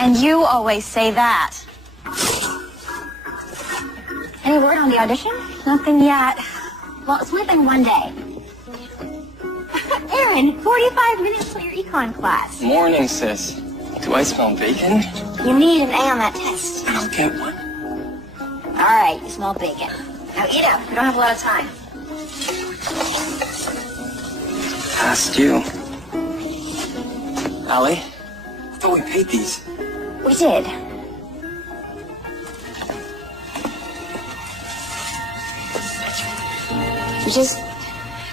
And you always say that. Any word on the audition? Nothing yet. Well, it's only been one day. Aaron, 45 minutes till your econ class. Morning, sis. Do I smell bacon? You need an A on that test. I'll get one. All right, you smell bacon. Now eat up. We don't have a lot of time. Past you. Allie, I thought we paid these. We did. We just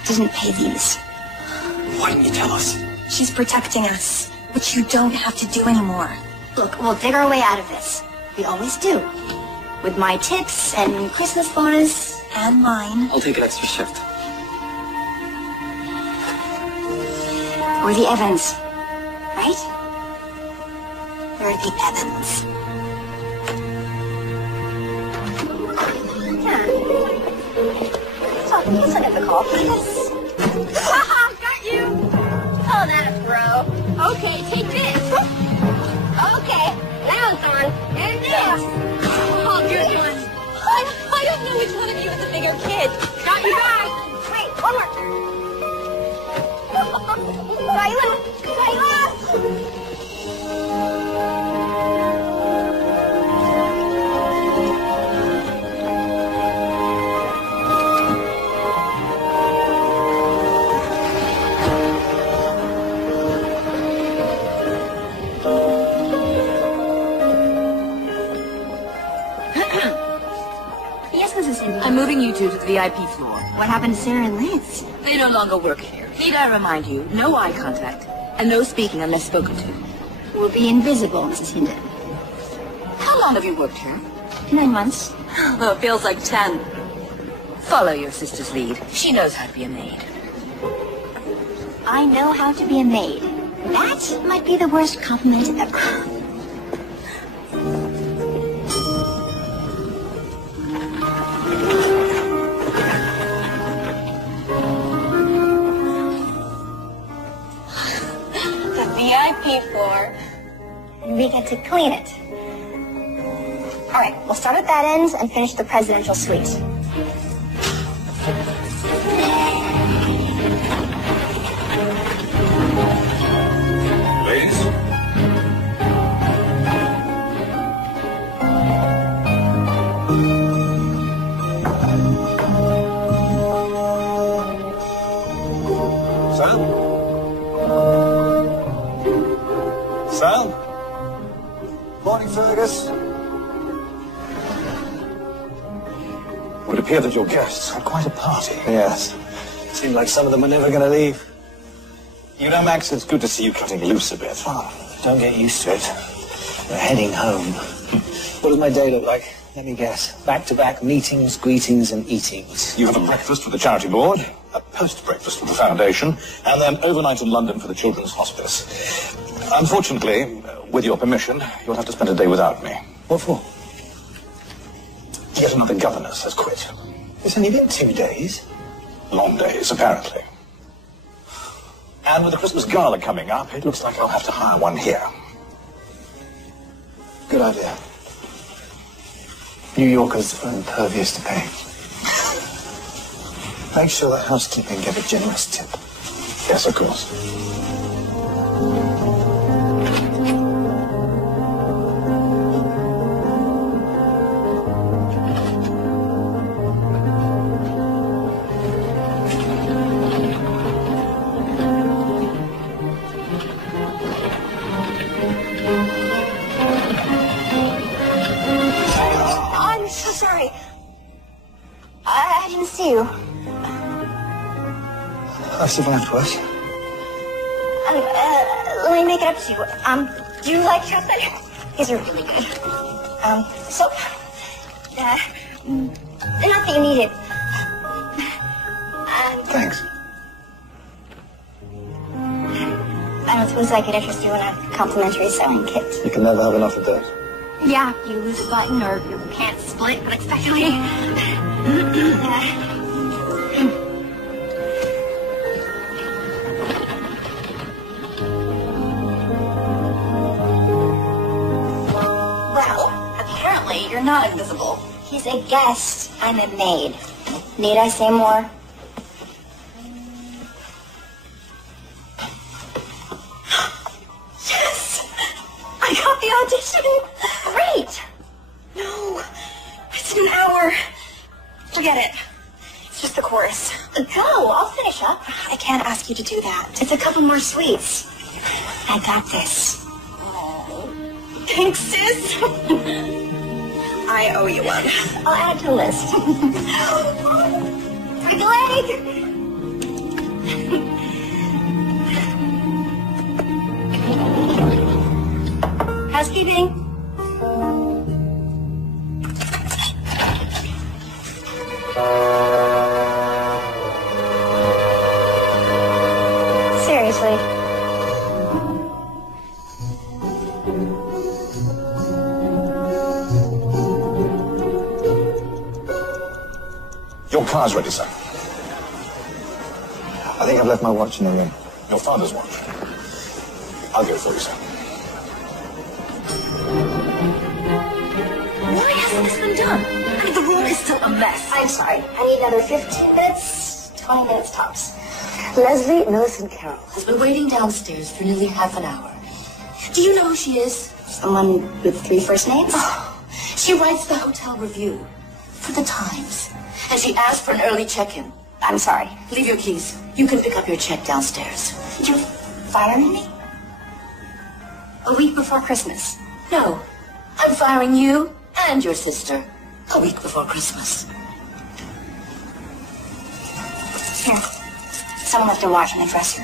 didn't pay these. Why didn't you tell us? She's protecting us, which you don't have to do anymore. Look, we'll dig our way out of this. We always do. With my tips and Christmas bonus and mine. I'll take an extra shift. We're the Evans, right? We're the Evans. Yeah. It's so difficult. Haha, got you! Oh, that bro. Okay, take this. Okay, now it's on. And this. Oh, good one. I don't know which one of you is the bigger kid. Got you back. Wait, one more. Kyla! Kyla! I'm moving you two to the VIP floor. What happened to Sarah and Liz? They no longer work here. Need I remind you, no eye contact, and no speaking unless spoken to. We'll be invisible, Mrs. Hinden. How long have you worked here? 9 months. Oh, it feels like 10. Follow your sister's lead. She knows how to be a maid. I know how to be a maid. That might be the worst compliment ever. VIP floor, and we get to clean it. All right, we'll start at that end and finish the presidential suite. Ladies. Sam? Sal? Morning, Fergus. It would appear that your guests had quite a party. Yes. Seems like some of them are never going to leave. You know, Max, it's good to see you cutting loose a bit. Oh, don't get used to it. We're heading home. What does my day look like? Let me guess. Back-to-back meetings, greetings, and eatings. You have a breakfast with the charity board, a post-breakfast with the foundation, and then overnight in London for the Children's Hospice. Unfortunately, with your permission, you'll have to spend a day without me. What for? Yet another governess has quit. It's only been 2 days. Long days, apparently. And with the Christmas gala coming up, it looks like I'll have to hire one here. Good idea. New Yorkers are impervious to pain. Make sure the housekeeping get a generous tip. Yes, of course. I didn't see you. I survived worse. Let me make it up to you. Do you like chocolate? These are really good. So, not that you need it. Thanks. I don't suppose I could interest you in a complimentary sewing kit. You can never have enough of those. Yeah, you lose a button or you can't split unexpectedly. not invisible. He's a guest. I'm a maid. Need I say more? Yes! I got the audition! Great! No, it's an hour. Forget it. It's just the chorus. Go, I'll finish up. I can't ask you to do that. It's a couple more sweets. I got this. Thanks, sis. I owe you one. I'll add to the list. Take a leg. Housekeeping. Seriously. Your car's ready, sir. I think I've left my watch in the room. Your father's watch. I'll get it for you, sir. Why hasn't this been done? I mean, the room is still a mess. I'm sorry. I need another 15 minutes, 20 minutes tops. Leslie Millicent Carroll has been waiting downstairs for nearly half an hour. Do you know who she is? Someone with 3 first names? Oh, she writes the hotel review for the Times. And she asked for an early check-in. I'm sorry. Leave your keys. You can pick up your check downstairs. You're firing me? A week before Christmas. No, I'm firing you and your sister a week before Christmas. Here. Someone left a watch in the dresser.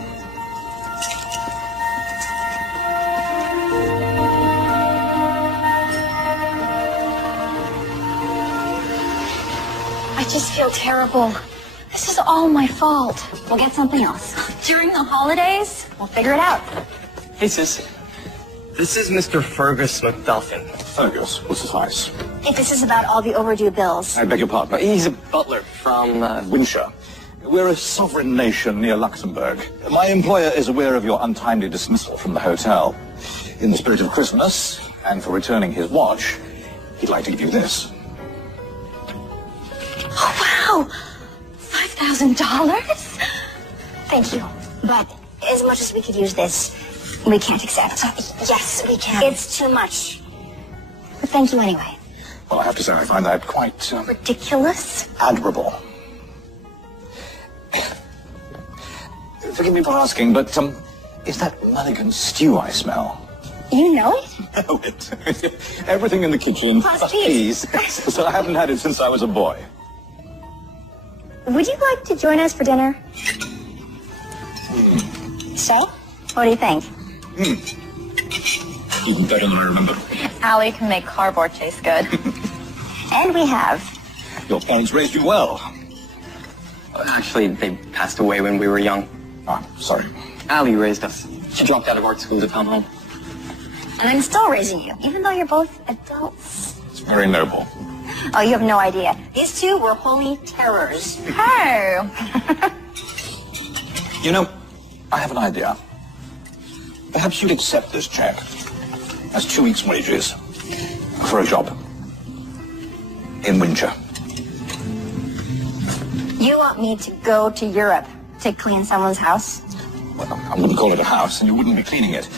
I just feel terrible. This is all my fault. We'll get something else. During the holidays, we'll figure it out. Hey, sis. This is Mr. Fergus McDuffin. Fergus, what's his vice? If this is about all the overdue bills. I beg your pardon. He's a butler from, Windsor. We're a sovereign nation near Luxembourg. My employer is aware of your untimely dismissal from the hotel. In the spirit of Christmas, and for returning his watch, he'd like to give you this. Oh, wow! $5,000? Thank you. But as much as we could use this, we can't accept. Yes, we can. It's too much. But thank you anyway. Well, I have to say, I find that quite Ridiculous? admirable. Forgive me for asking, but is that Mulligan stew I smell? You know it? Know it. Everything in the kitchen. Plus peas. So I haven't had it since I was a boy. Would you like to join us for dinner? So? What do you think? Even better than I remember. Allie can make cardboard taste good. And we have. Your parents raised you well. Actually, they passed away when we were young. Ah, sorry. Allie raised us. She dropped out of art school to come home. And I'm still raising you, even though you're both adults. It's very noble. Oh, you have no idea. These two were holy terrors. Hey! You know, I have an idea. Perhaps you'd accept this check as 2 weeks' wages for a job in Windsor. You want me to go to Europe to clean someone's house? Well, I wouldn't call it a house, and you wouldn't be cleaning it.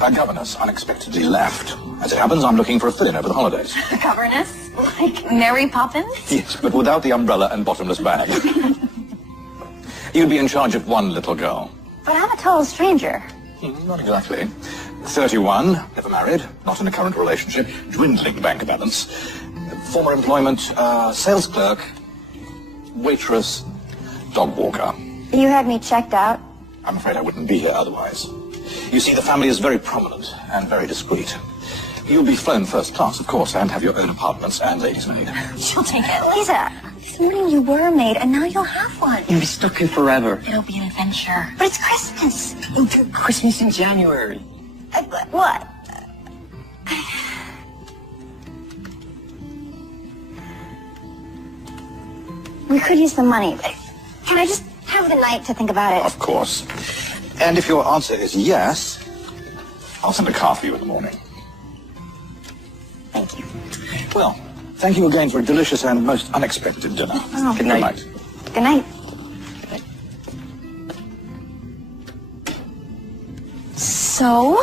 Our governess unexpectedly left. As it happens, I'm looking for a fill-in over the holidays. The governess? Like Mary Poppins? Yes, but without the umbrella and bottomless bag. You'd be in charge of one little girl. But I'm a total stranger. Not exactly. 31, never married, not in a current relationship, dwindling bank balance. Former employment, sales clerk, waitress, dog walker. You had me checked out. I'm afraid I wouldn't be here otherwise. You see, the family is very prominent and very discreet. You'll be flown first class, of course, and have your own apartments and ladies' maid. She'll take it. Lisa, this morning you were a maid, and now you'll have one. You'll be stuck here forever. It'll be an adventure. But it's Christmas. Christmas in January. What? We could use the money, but can I just have the night to think about it? Of course. And if your answer is yes, I'll send a car for you in the morning. Thank you. Well, Thank you again for a delicious and most unexpected dinner. Oh. Good night. Good night. So?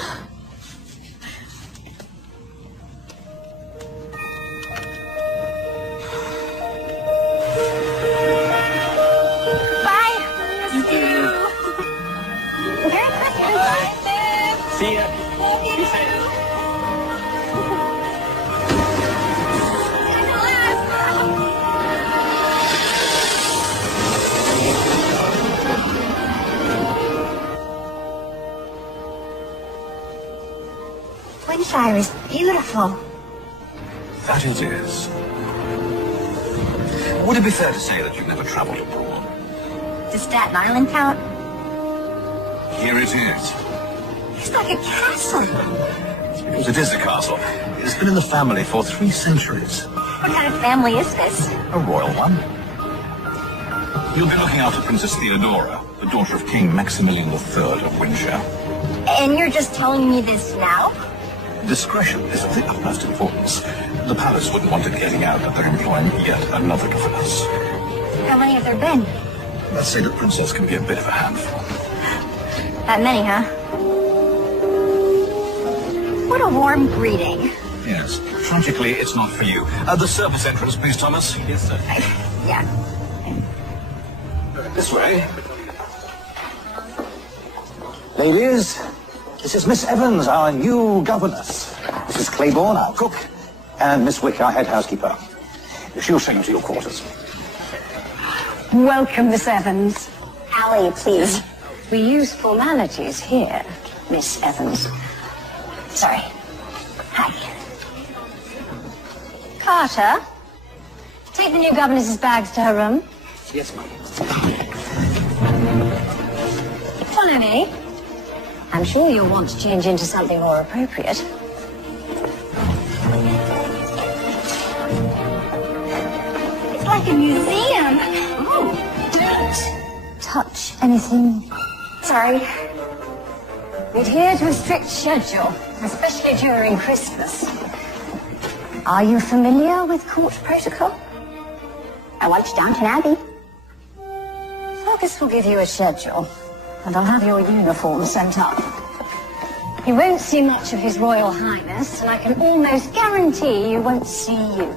Bye. You too. Merry Christmas. See ya. Be safe. Flintshire is beautiful. That it is. Would it be fair to say that you've never travelled abroad? Does Staten Island count? Here it is. It's like a castle. Because it is a castle. It's been in the family for 3 centuries. What kind of family is this? A royal one. You'll be looking after Princess Theodora, the daughter of King Maximilian III of Windsor. And you're just telling me this now? Discretion is of the utmost importance. The palace wouldn't want it getting out that they're employing yet another governess. How many have there been? Let's say the princess can be a bit of a handful. That many, huh? What a warm greeting. Yes. Tragically, it's not for you. The service entrance, please, Thomas. Yes, sir. Yeah. This way. Ladies, this is Miss Evans, our new governess. Mrs. Claiborne, our cook, and Miss Wick, our head housekeeper. She'll show you to your quarters. Welcome, Miss Evans. Allie, please. We use formalities here, Miss Evans. Sorry. Hi. Carter, take the new governess's bags to her room. Yes, ma'am. Follow me. I'm sure you'll want to change into something more appropriate. It's like a museum. Oh, Don't touch anything. sorry. We adhere to a strict schedule, especially during Christmas. Are you familiar with court protocol? I watched Downton Abbey. Fergus will give you a schedule, and I'll have your uniform sent up. You won't see much of His Royal Highness, and I can almost guarantee you won't see you.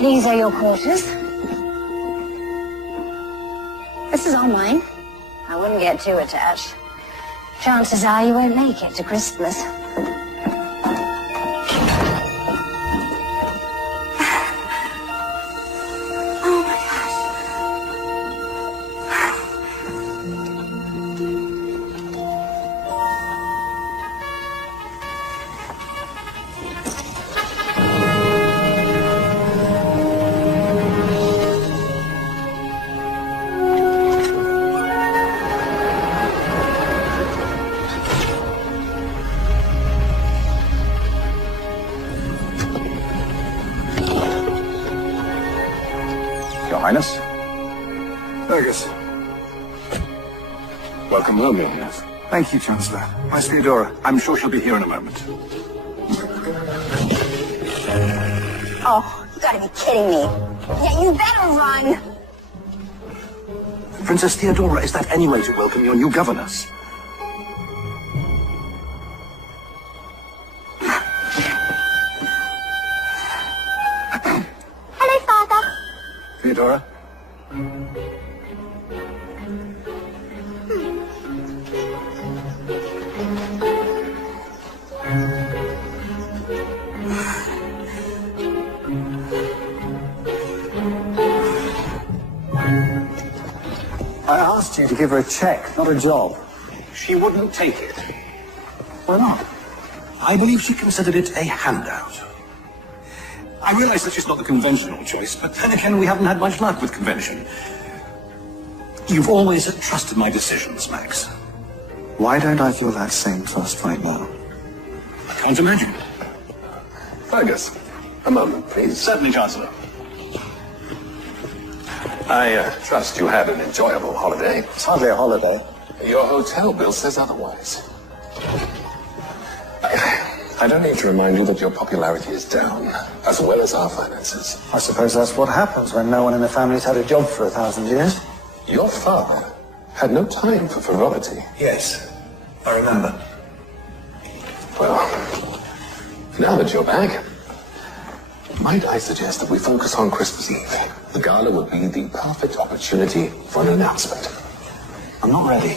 These are your quarters. This is all mine. I wouldn't get too attached. Chances are you won't make it to Christmas. Your Highness. Fergus. Welcome home, Your Highness. Thank you, Chancellor. Miss Theodora, I'm sure she'll be here in a moment. Oh, you gotta be kidding me. Yeah, you better run. Princess Theodora, is that any way to welcome your new governess? Hello, Father. Theodora? I asked you to give her a check, not a job. She wouldn't take it. Why not? I believe she considered it a handout. I realize that it's not the conventional choice, but then again, we haven't had much luck with convention. You've always trusted my decisions, Max. Why don't I feel that same trust right now? I can't imagine. Fergus, a moment, please. Certainly, Chancellor. I trust you had an enjoyable holiday. It's hardly a holiday. Your hotel bill says otherwise. I don't need to remind you that your popularity is down, as well as our finances. I suppose that's what happens when no one in the family's had a job for 1,000 years. Your father had no time for frivolity. Yes, I remember. Well, now that you're back, might I suggest that we focus on Christmas Eve? The gala would be the perfect opportunity for an announcement. I'm not ready.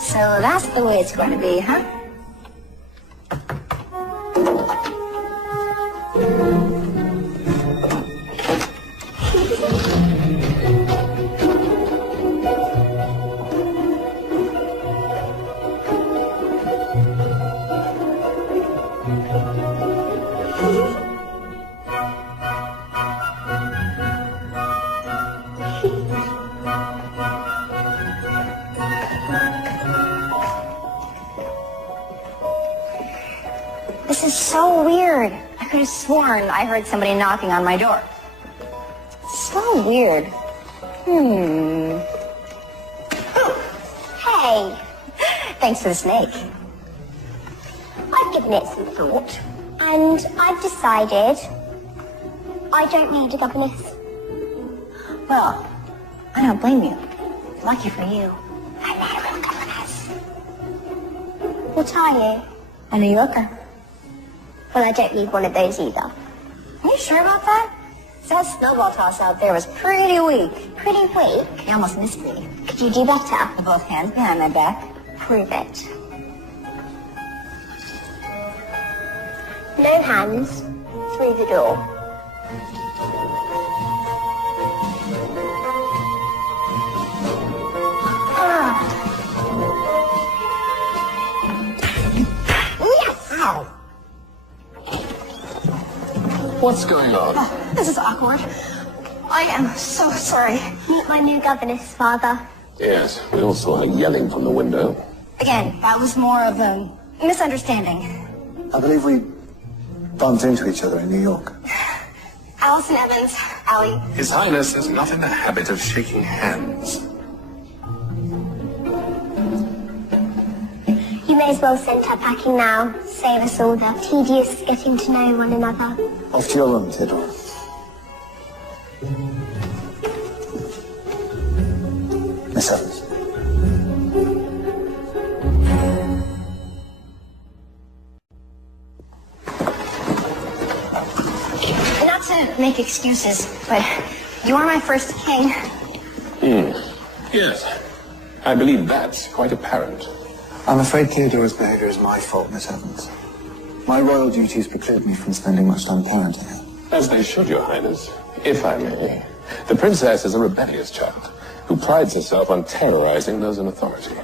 So that's the way it's going to be, huh? This is so weird. I could have sworn I heard somebody knocking on my door. So weird. Oh, hey. Thanks for the snake. I've given it some thought, and I've decided I don't need a governess. Well, I don't blame you. Lucky for you. I'm not a real governess. What are you? A New Yorker. Well, I don't need one of those either. Are you sure about that? That snowball toss out there was pretty weak. Pretty weak. You almost missed me. Could you do better? With both hands behind my back. Prove it. No hands. Through the door. Yes! Ow. What's going on? Oh, this is awkward. I am so sorry. Meet my new governess, Father. Yes, we all saw her yelling from the window. Again, that was more of a misunderstanding. I believe we bumped into each other in New York. Allison Evans, Allie. His Highness is not in the habit of shaking hands. You may as well send her packing now. Save us all the tedious getting to know one another. Off to your room, Theodore. Miss Evans. Not to make excuses, but you are my first king. Yes, I believe that's quite apparent. I'm afraid Theodore's behavior is my fault, Miss Evans. My royal duties preclude me from spending much time parenting her. As they should, Your Highness, if I may. The princess is a rebellious child who prides herself on terrorizing those in authority.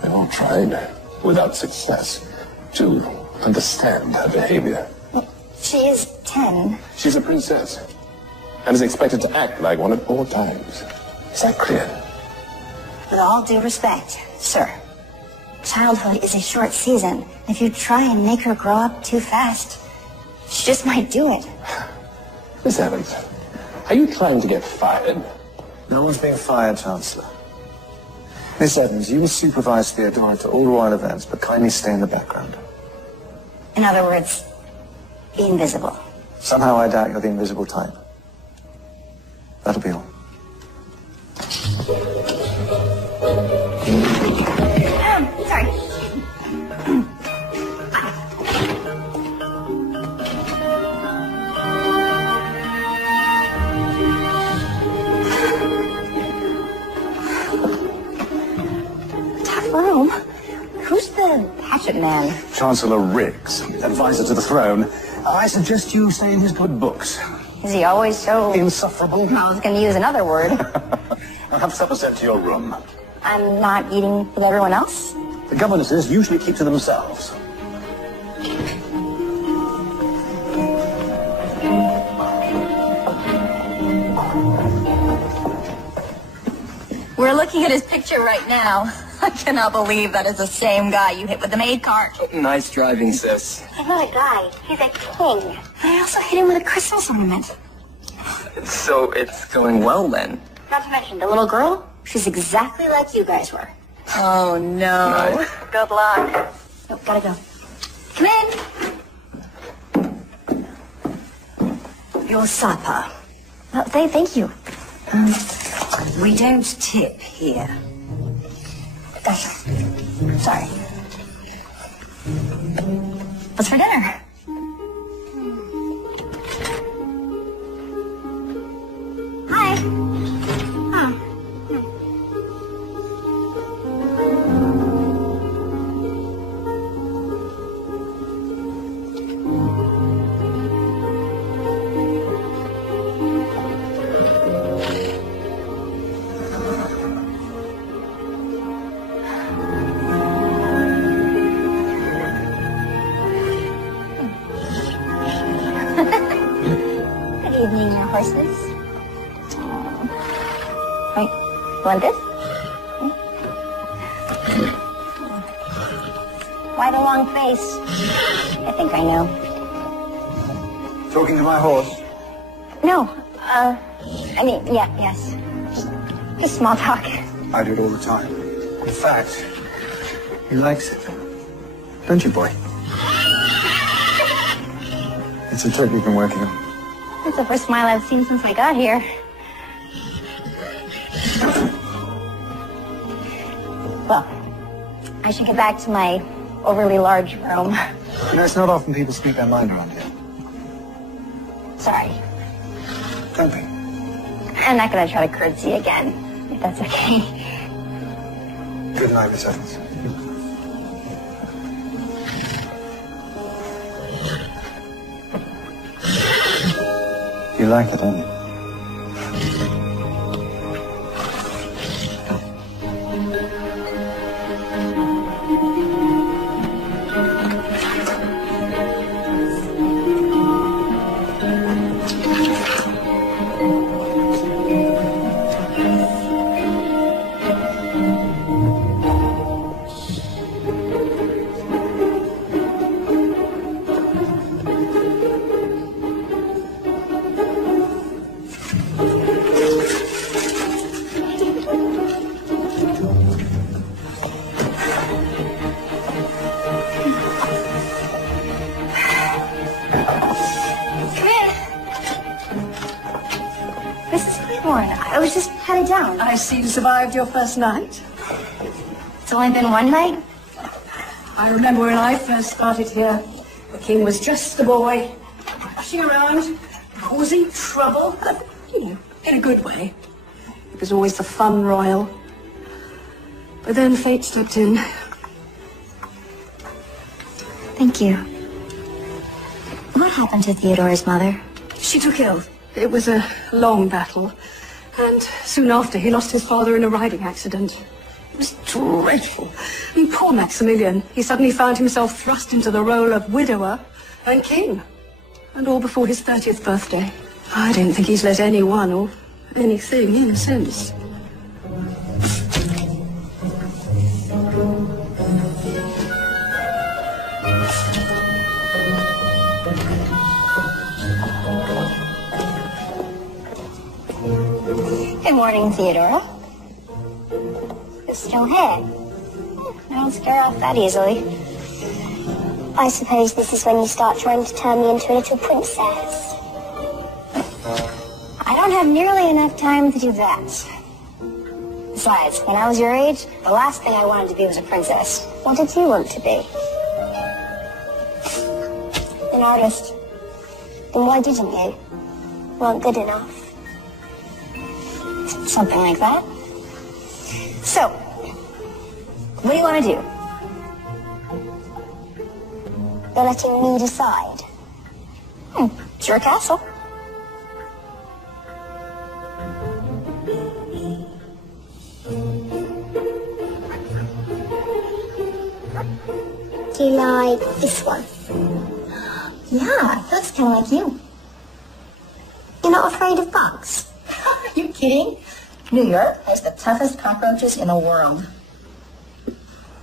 They all tried, without success, to understand her behavior. She is 10. She's a princess and is expected to act like one at all times. Is that clear? With all due respect, sir, childhood is a short season. If you try and make her grow up too fast, she just might do it. Miss Evans, are you trying to get fired? No one's being fired, Chancellor. Miss Evans, you will supervise Theodora to all royal events, but kindly stay in the background. In other words, be invisible. Somehow I doubt you're the invisible type. That'll be all. Sorry. Tough room. Who's the hatchet man? Chancellor Riggs, advisor to the throne. I suggest you stay in his good books. Is he always so... Insufferable. I was going to use another word. I'll have supper sent to your room. I'm not eating with everyone else? The governesses usually keep to themselves. We're looking at his picture right now. I cannot believe that is the same guy you hit with the maid cart. Nice driving, sis. He's not a guy. He's a king. I also hit him with a Christmas ornament. So it's going well then? Not to mention, the little girl, she's exactly like you guys were. Oh, no. Nice. Good luck. Oh, gotta go. Come in. Your supper. Oh, thank you. We don't tip here. Gotcha. Sorry. What's for dinner? Hi. Oh. Good evening, your horses. Wait, you want this? Why the long face? I think I know. Talking to my horse? No, yes. Just small talk. I do it all the time. In fact, he likes it. Don't you, boy? It's a trick we've been working on. That's the first smile I've seen since I got here. Well, I should get back to my overly large room. You know, it's not often people speak their mind around here. Sorry. Don't be. I'm not gonna try to curtsy again, if that's okay. Good night, Miss Evans. You like it, don't you? I was just headed down. I see you survived your first night. It's only been one night. I remember when I first started here, the king was just a boy, rushing around, causing trouble. You know, in a good way. It was always the fun royal. But then fate stepped in. Thank you. What happened to Theodore's mother? She took ill. It was a long battle. And soon after, he lost his father in a riding accident. It was dreadful. I mean, poor Maximilian. He suddenly found himself thrust into the role of widower and king. And all before his 30th birthday. I don't think he's let anyone or anything in since. Good morning, Theodora. You're still here. I don't scare off that easily. I suppose this is when you start trying to turn me into a little princess. I don't have nearly enough time to do that. Besides, when I was your age, the last thing I wanted to be was a princess. What did you want to be? An artist. Then why didn't you? Weren't good enough. Something like that. So, what do you want to do? You're letting me decide. It's your castle. Do you like this one? Yeah, that's kind of like you. You're not afraid of bugs? Are you kidding? New York has the toughest cockroaches in the world.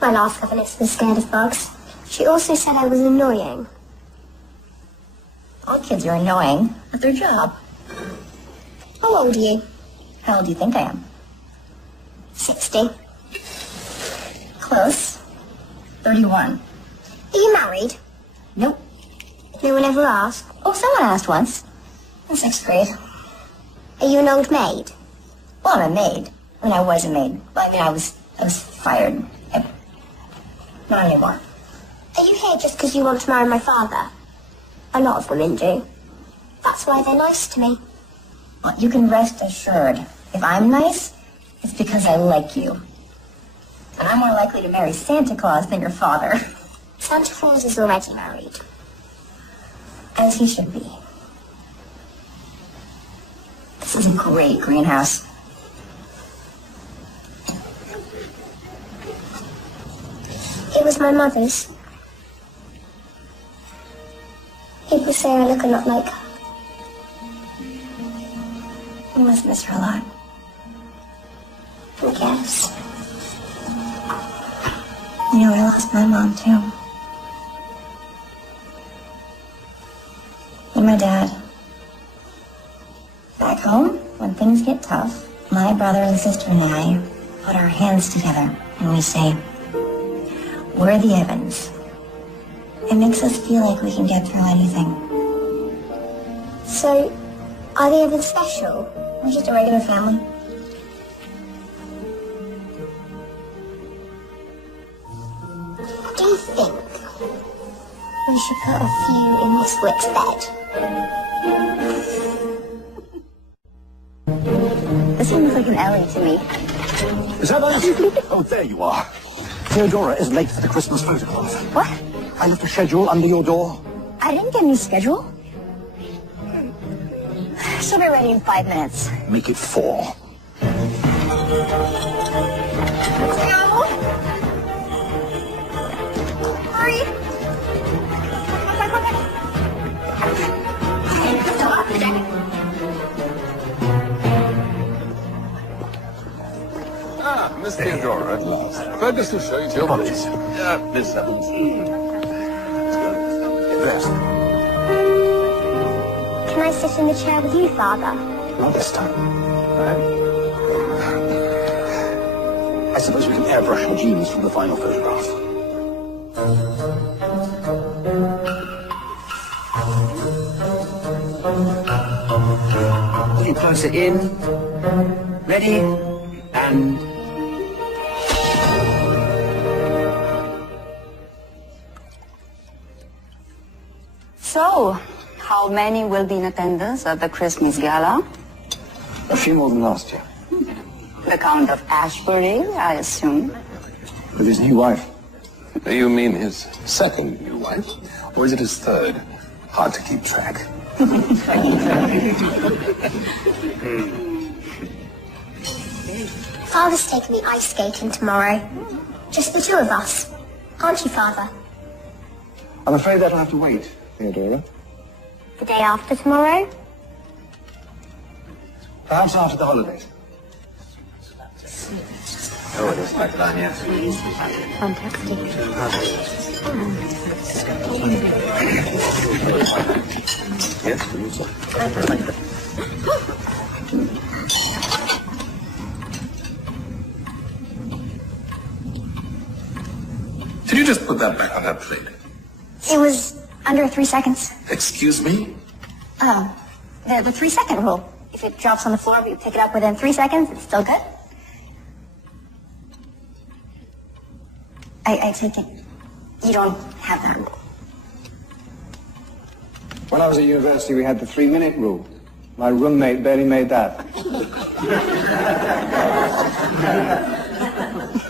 My last governess was scared of bugs. She also said I was annoying. All kids are annoying. That's their job. How old are you? How old do you think I am? 60. Close. 31. Are you married? Nope. No one ever asked? Oh, someone asked once. In 6th grade. Are you an old maid? Well, I'm a maid. I mean, I was a maid. Well, I mean, I was fired. Not anymore. Are you here just because you want to marry my father? A lot of women do. That's why they're nice to me. Well, you can rest assured. If I'm nice, it's because I like you. And I'm more likely to marry Santa Claus than your father. Santa Claus is already married. As he should be. This is a great greenhouse. It was my mother's. People say I look a lot like her. You must miss her a lot. I guess. You know, I lost my mom, too. And my dad. Back home, when things get tough, my brother and sister and I put our hands together and we say, we're the Evans. It makes us feel like we can get through anything. So, are the Evans special? We're just a regular family. Do you think we should put a few in Miss Wick's bed? This seems like an alley to me. Is that us? Oh, there you are. Theodora is late for the Christmas photograph. What? I left a schedule under your door. I didn't get any schedule. She'll be ready in 5 minutes. Make it 4. Hurry! Ah, Miss Theodora at last. Fergus to show you to your bodies. Miss Evans. Rest. Can I sit in the chair with you, Father? Not this time. I suppose we can airbrush your genes from the final photograph. A little closer in. Ready? And... So, how many will be in attendance at the Christmas gala? A few more than last year. The Count of Ashbury, I assume. With his new wife. You mean his second new wife? Or is it his third? Hard to keep track. Father's taking me ice skating tomorrow. Just the two of us. Aren't you, Father? I'm afraid that'll have to wait, Theodora. The day after tomorrow? Perhaps after the holidays. Oh, it is like that, yes. Fantastic. Did you just put that back on that plate? It was under 3 seconds. Excuse me? The 3-second rule. If it drops on the floor, you pick it up within 3 seconds, it's still good. I take it you don't have that rule. When I was at university, we had the 3-minute rule. My roommate barely made that.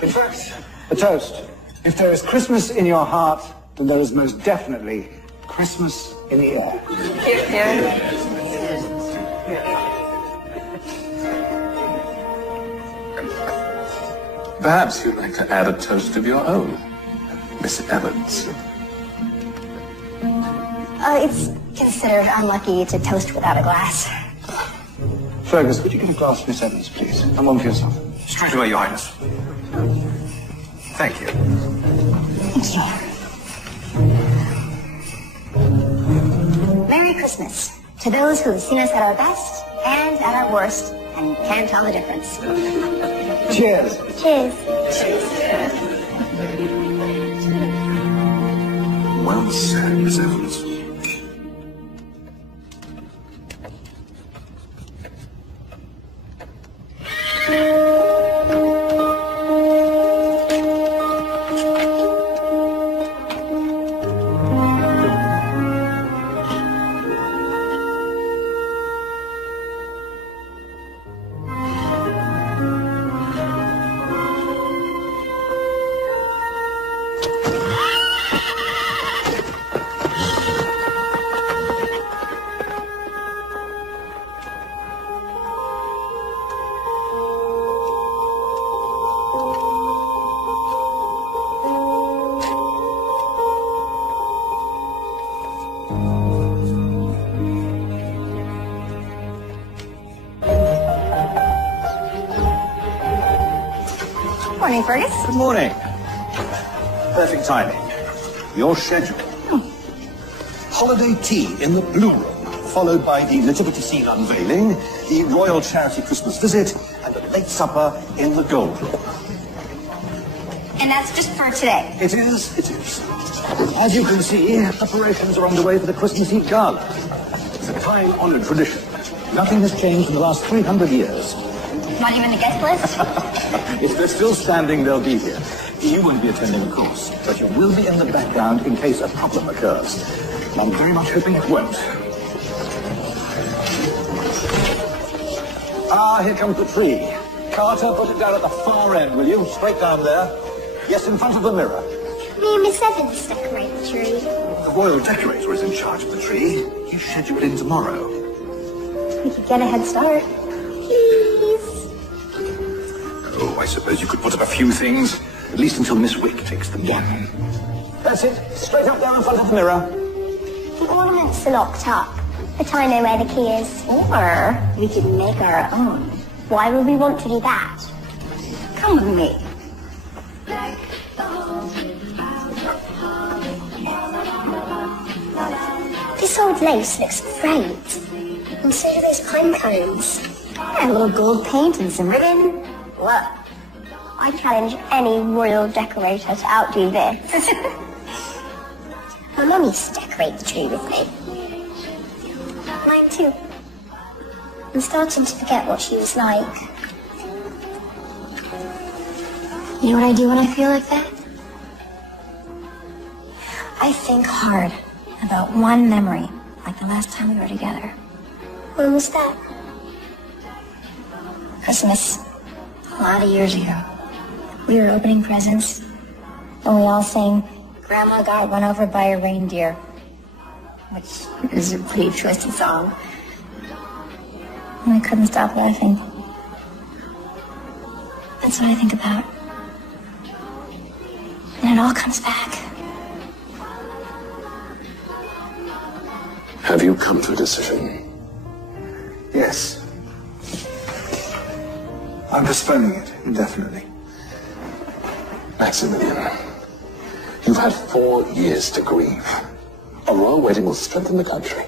In fact, a toast. If there is Christmas in your heart, then there is most definitely Christmas in the air. Perhaps you'd like to add a toast of your own, Miss Evans. It's considered unlucky to toast without a glass. Fergus, would you get a glass for Miss Evans, please? And one for yourself. Straight away, Your Highness. Thank you. Thank you. Merry Christmas to those who have seen us at our best and at our worst and can't tell the difference. Cheers. Cheers. Well said, Miss Evans. Morning, Fergus. Good morning. Perfect timing. Your schedule. Holiday tea in the Blue Room, followed by the nativity scene unveiling, the Royal Charity Christmas visit, and a late supper in the Gold Room. And that's just for today. It is. As you can see, preparations are underway for the Christmas Eve Gala. It's a time-honored tradition. Nothing has changed in the last 300 years. Not even the guest list? If they're still standing, they'll be here. You won't be attending, of course, but you will be in the background in case a problem occurs. And I'm very much hoping it won't. Ah, here comes the tree. Carter, put it down at the far end, will you? Straight down there. Yes, in front of the mirror. Me and Miss Evans decorate the tree. The royal decorator is in charge of the tree. He's scheduled in tomorrow. We could get a head start. Please. Oh, I suppose you could put up a few things, at least until Miss Wick takes them down. That's it. Straight up there in front of the mirror. The ornaments are locked up, but I know where the key is. Or we could make our own. Why would we want to do that? Come with me. This old lace looks great. And so do those pine cones. Yeah, a little gold paint and some ribbon. Look, I challenge any royal decorator to outdo this. My mum used to decorate the tree with me. Mine too. I'm starting to forget what she was like. You know what I do when I feel like that? I think hard about one memory, like the last time we were together. When was that? Christmas, a lot of years ago. We were opening presents, and we all sang Grandma Got Run Over by a Reindeer, which is a pretty twisted song. And I couldn't stop laughing. That's what I think about. And it all comes back. Have you come to a decision? Yes. I'm postponing it indefinitely. Maximilian, you've had 4 years to grieve. A royal wedding will strengthen the country.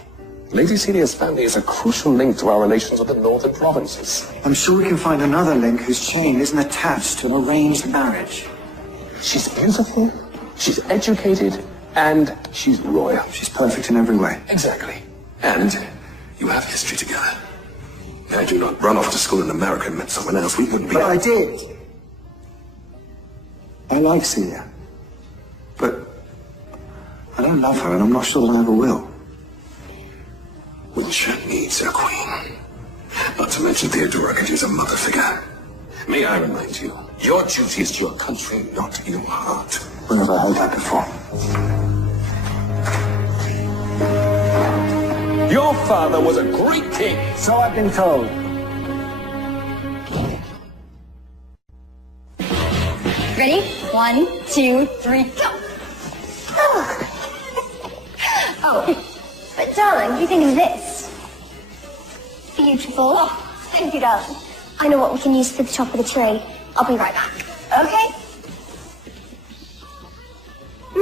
Lady Celia's family is a crucial link to our relations with the northern provinces. I'm sure we can find another link whose chain isn't attached to an arranged marriage. She's beautiful, she's educated, and she's royal. She's perfect in every way. Exactly. And you have history together. Had you not run off to school in America and met someone else, we wouldn't be... But I did. I like Celia. But I don't love her, and I'm not sure that I ever will. Winshire needs a queen. Not to mention Theodora could use a mother figure. May I remind you, your duty is to your country, not your heart. Where have I heard that before? Your father was a great king. So I've been told. Ready? 1, 2, 3, go! Oh, but darling, what do you think of this? Beautiful. Oh, thank you, darling. I know what we can use for the top of the tree. I'll be right back. Okay.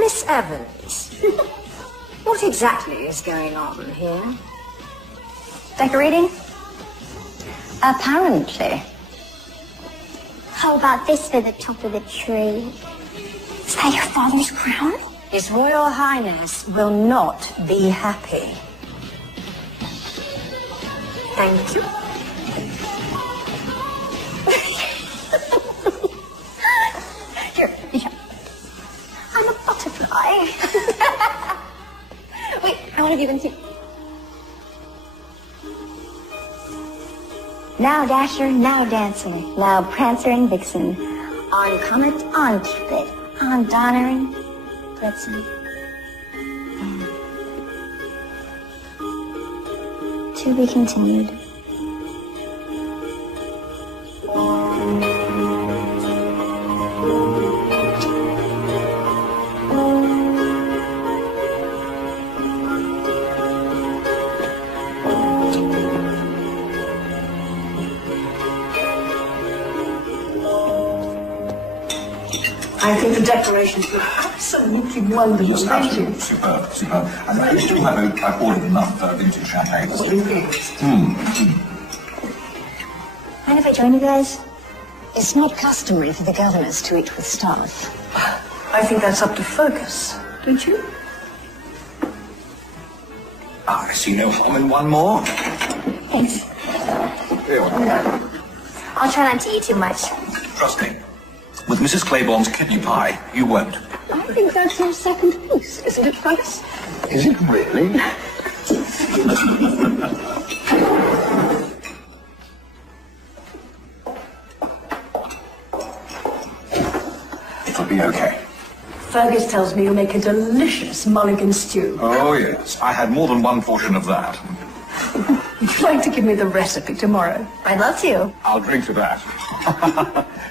Miss Evans, what exactly is going on here? Decorating? Apparently. How about this for the top of the tree? Is that your father's crown? His Royal Highness will not be happy. Thank you. Here. I'm a butterfly. Wait, I want to give them to... Now Dasher, now Dancer, now Prancer and Vixen. On Comet, on Cupid, on Donner and Blitzen. To be continued. I think the decorations were absolutely wonderful. Thank you. Superb. And I still have, I've ordered enough vintage champagne. Mind if I join you guys? It's not customary for the governors to eat with staff. I think that's up to Fergus, don't you? I see no harm in one more. Thanks. Here. I'll try not to eat too much. Trust me. With Mrs. Claiborne's kidney pie, you won't. I think that's your second piece, isn't it, Fergus? Is it really? It'll be okay. Fergus tells me you make a delicious mulligan stew. Oh, yes. I had more than one portion of that. Would you like to give me the recipe tomorrow? I'd love to. I'll drink to that.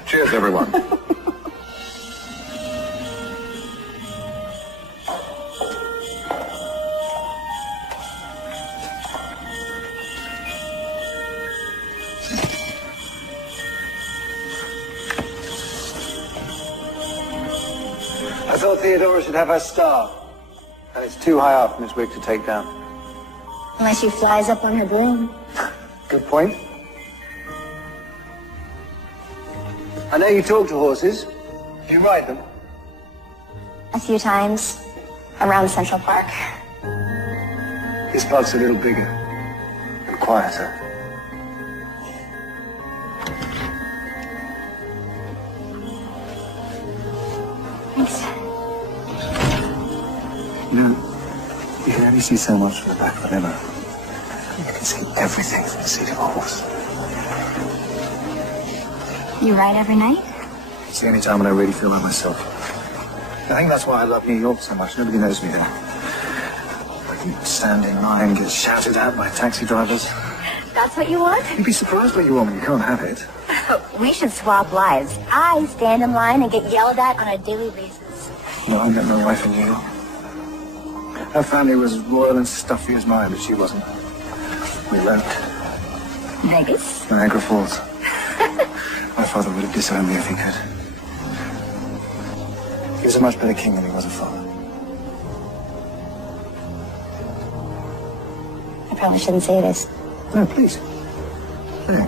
Cheers, everyone. I thought Theodora should have her star. And it's too high up, Miss Wick, to take down. Unless she flies up on her broom. Good point. I know you talk to horses. Do you ride them? A few times. Around Central Park. This park's a little bigger. And quieter. Thanks. You know, you can only see so much from the back of a limo. You can see everything from the seat of a horse. You ride every night? It's the only time when I really feel like myself. I think that's why I love New York so much. Nobody knows me there. I can stand in line, get shouted at by taxi drivers. That's what you want? You'd be surprised what you want when you can't have it. We should swap lives. I stand in line and get yelled at on a daily basis. No, I met my wife in New York. Her family was as royal and stuffy as mine, but she wasn't. We went. Vegas? Niagara Falls. My father would have disowned me if he could. He was a much better king than he was a father. I probably shouldn't say this. No, please. Say.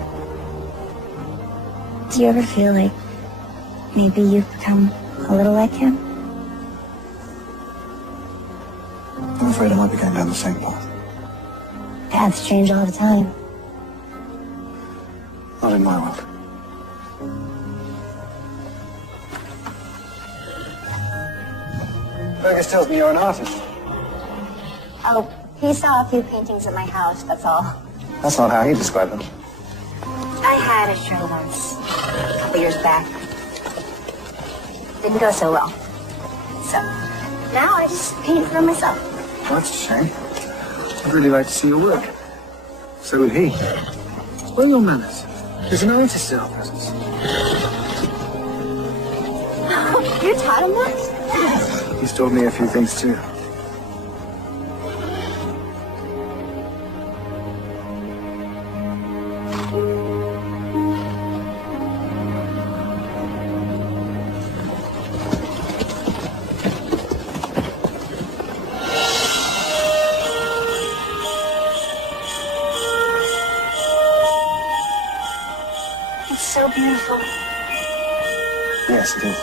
Do you ever feel like maybe you've become a little like him? I'm afraid I might be going down the same path. Paths change all the time. Not in my world. Fergus tells me you're an artist. Oh, he saw a few paintings at my house, that's all. That's not how he described them. I had a show once, a couple years back. Didn't go so well. So, now I just paint for myself. Well, that's a shame. I'd really like to see your work. So would he. Where are your manners? There's an artist in our presence. You taught him that? He's taught me a few things too. Yes, it is.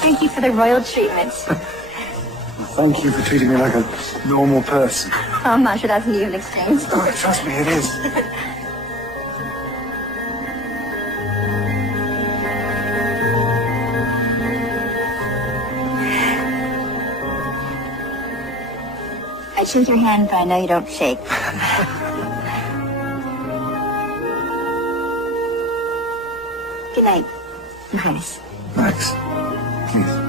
Thank you for the royal treatment. Thank you for treating me like a normal person. I'm not sure that's an even exchange. Oh, trust me, it is. I shake your hand, but I know you don't shake. Good night, Your Highness. Max, please.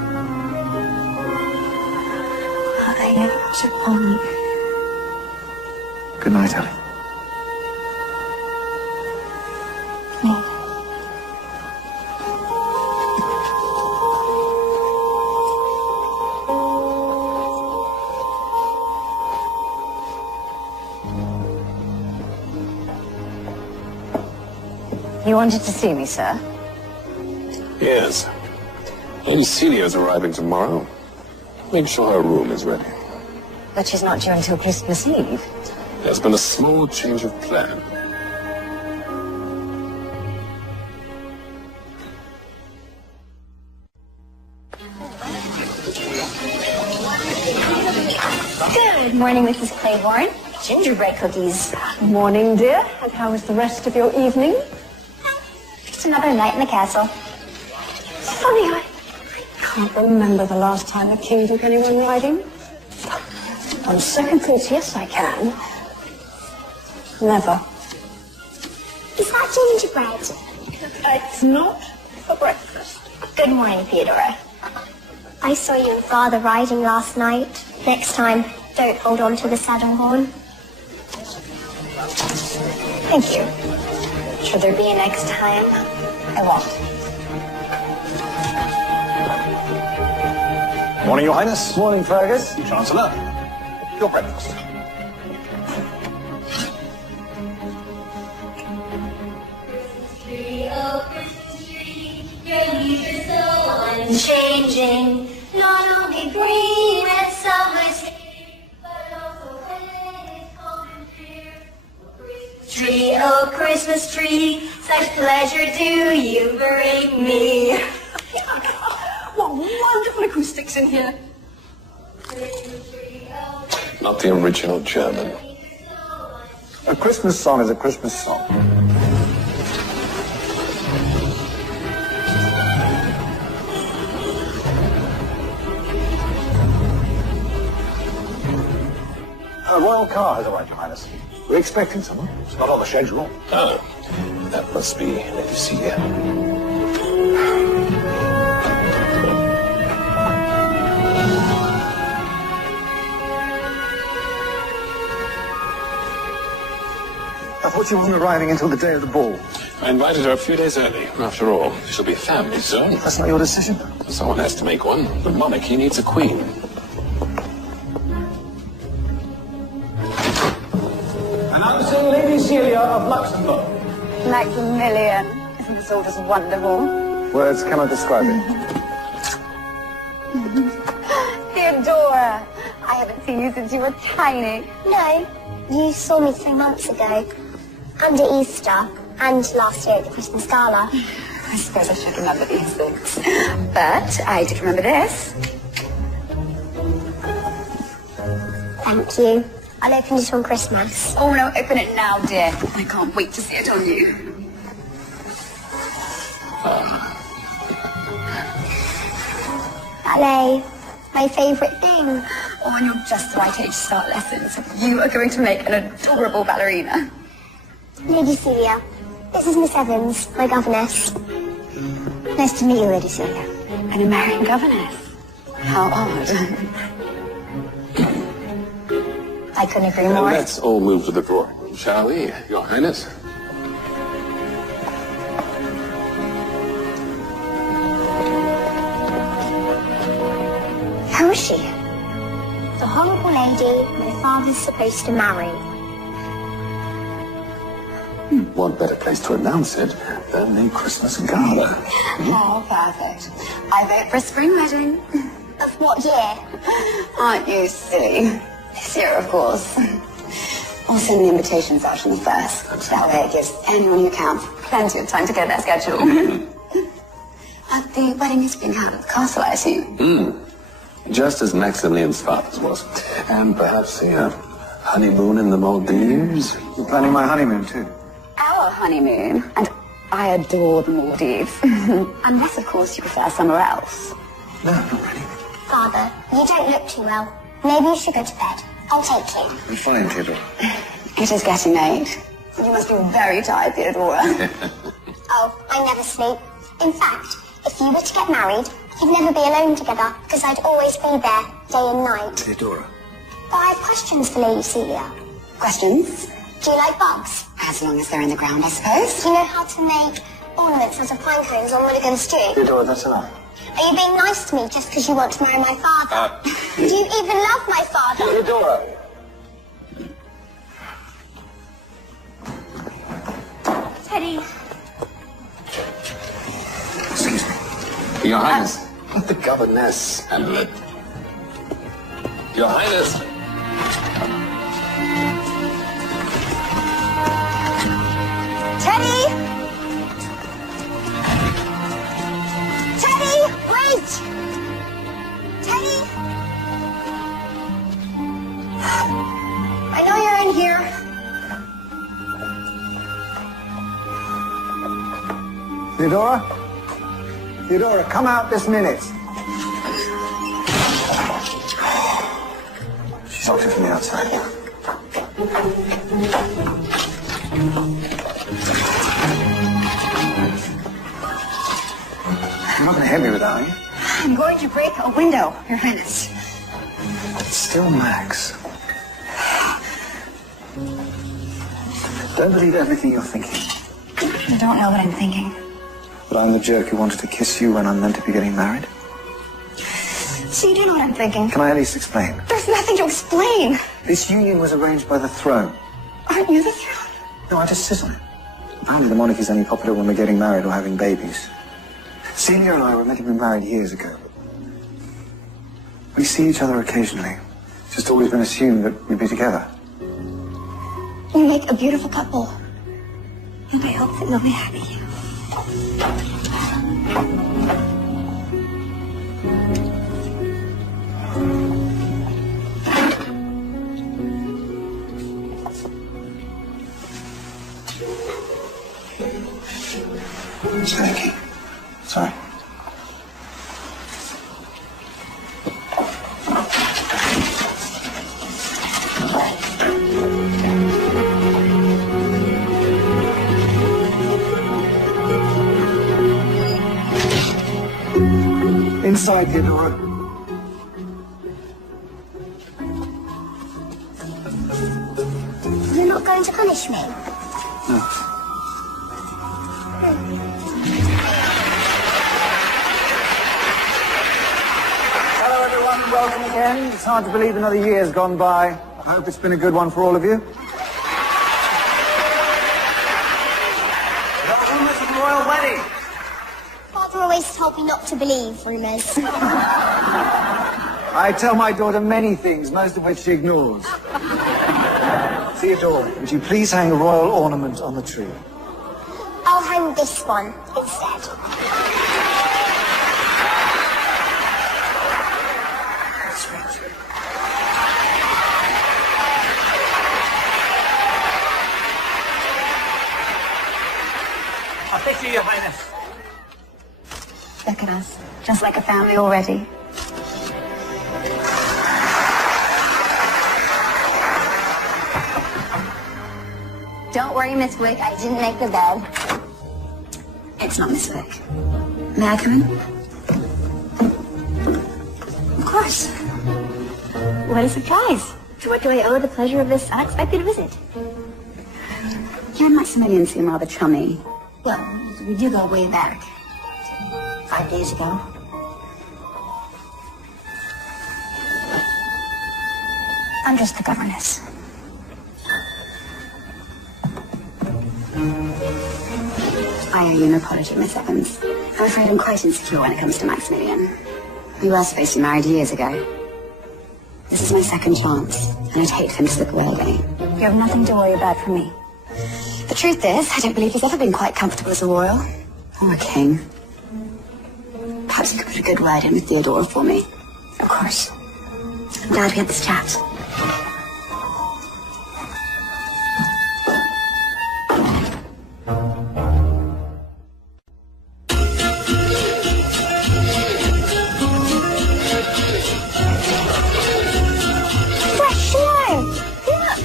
I never should only. Good night, Ellie. Night. You wanted to see me, sir? Yes. Lady Celia's arriving tomorrow. Make sure her room is ready. But she's not due until Christmas Eve. There's been a small change of plan. Good morning, Mrs. Claiborne. Gingerbread cookies. Morning, dear. And how was the rest of your evening? Just another night in the castle. Funny, I can't remember the last time a king took anyone riding. On second thoughts, yes, I can. Never. Is that gingerbread? It's not for breakfast. Good morning, Theodora. I saw you and Father riding last night. Next time, don't hold on to the saddle horn. Thank you. Should there be a next time? I won't. Morning, Your Highness. Morning, Fergus. Chancellor. Your breakfast. Your leaves are so unchanging. Not only green at summer's here, but also when it's cold and clear. Tree, oh Christmas tree, such pleasure do you bring me. What wonderful acoustics in here. Not the original German. A Christmas song is a Christmas song. A royal car has arrived, Your Highness. We're expecting someone. It's not on the schedule. Oh, that must be Lady Celia. I thought she wasn't arriving until the day of the ball. I invited her a few days early. After all, she'll be a family soon. That's not your decision. Someone has to make one. The monarchy needs a queen. Announcing Lady Celia of Luxembourg. Maximilian. Isn't this all just wonderful? Words cannot describe it. Theodora, I haven't seen you since you were tiny. No, you saw me 3 months ago. Under Easter. And last year at the Christmas Gala. I suppose I should remember these things. But I did remember this. Thank you. I'll open it on Christmas. Oh no, open it now, dear. I can't wait to see it on you. Ballet. My favourite thing. Oh, and you're just the right age to start lessons. You are going to make an adorable ballerina. Lady Celia. This is Miss Evans, my governess. Nice to meet you, Lady Celia. An American governess. How odd. I couldn't agree more. Let's all move to the drawing room, shall we, Your Highness? Who is she? The horrible lady my father's supposed to marry. What better place to announce it than the Christmas gala? How perfect. I vote for a spring wedding. Of what year? Aren't you silly? This year, of course. I'll send the invitations out on the first. That way it gives anyone who counts plenty of time to get their schedule. The wedding is being held at the castle, I assume. Just as Maximilian's father's was. And perhaps a honeymoon in the Maldives? You're planning my honeymoon, too. Our honeymoon. And I adore the Maldives. Unless, of course, you prefer somewhere else. No, not really. Father, you don't look too well. Maybe you should go to bed. I'll take you. I'm fine, Theodore. It is getting late. You must be very tired, Theodora. Oh, I never sleep. In fact, if you were to get married, you'd never be alone together, because I'd always be there, day and night. Theodora. But I have questions for Lady Celia. Questions? Do you like bugs? As long as they're in the ground, I suppose. Do you know how to make ornaments out of pine cones on Mulligan stew? Theodora, that's enough. Are you being nice to me just because you want to marry my father? Do you even love my father? Theodora! Teddy. Excuse me. Your Highness. Let the governess handle it. Your Highness. Teddy! Teddy, wait! Teddy! I know you're in here. Theodora? Theodora, come out this minute. She's locked it from the outside. You're not going to hit me with that, are you? I'm going to break a window, Your Highness. It's still Max. Don't believe everything you're thinking. I don't know what I'm thinking. But I'm the jerk who wanted to kiss you when I'm meant to be getting married. So you do know what I'm thinking. Can I at least explain? There's nothing to explain. This union was arranged by the throne. Aren't you the throne? No, I just sit on it. Apparently the monarchy's only popular when we're getting married or having babies. Celia and I were meant to be married years ago. We see each other occasionally. It's just always been assumed that we'd be together. You make a beautiful couple. And I hope that you'll be happy. Thank you. Sorry. Inside, Theodora. You're not going to punish me? No. Hello, everyone. Welcome again. It's hard to believe another year's gone by. I hope it's been a good one for all of you. No rumors of the royal wedding. Father always told me not to believe rumours. I tell my daughter many things, most of which she ignores. Theodore, would you please hang a royal ornament on the tree? I'll hang this one instead. Sweet. I'll take you, Your Highness. Look at us. Just like a family already. Don't worry, Miss Wick, I didn't make the bed. It's not Miss Wick. May I come in? Of course. What a surprise. To what do I owe the pleasure of this unexpected visit? You and Maximilian seem rather chummy. Well, we do go way back. 5 days ago. I'm just the governess. I owe you an apology, Miss Evans. I'm afraid I'm quite insecure when it comes to Maximilian. We were supposed to be married years ago. This is my second chance, and I'd hate for him to slip away again. You have nothing to worry about from me. The truth is, I don't believe he's ever been quite comfortable as a royal. Or a king. Perhaps you could put a good word in with Theodora for me. Of course. I'm glad we had this chat. Fresh snow! Look!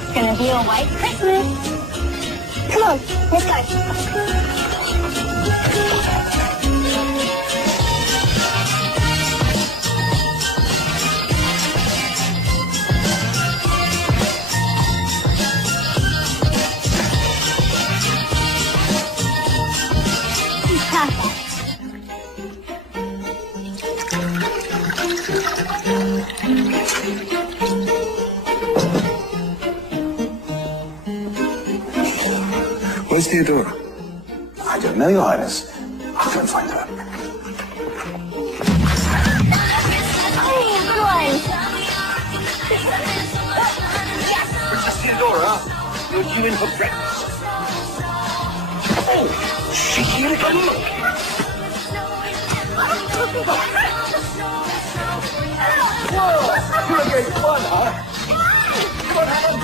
It's gonna be a white Christmas. Come on, let's go. Where's Theodora? I don't know, Your Highness. I'll go and find her. Hey, good one. Princess Theodora, you're due in for breakfast. Oh, shaky little Whoa, you're a great fun, huh? Come on, Helen.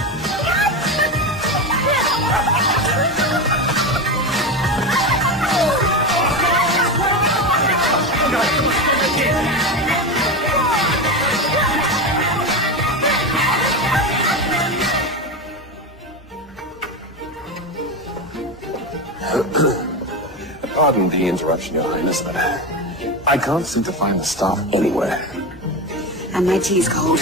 Pardon the interruption, Your Highness, but I can't seem to find the staff anywhere. And my tea's cold.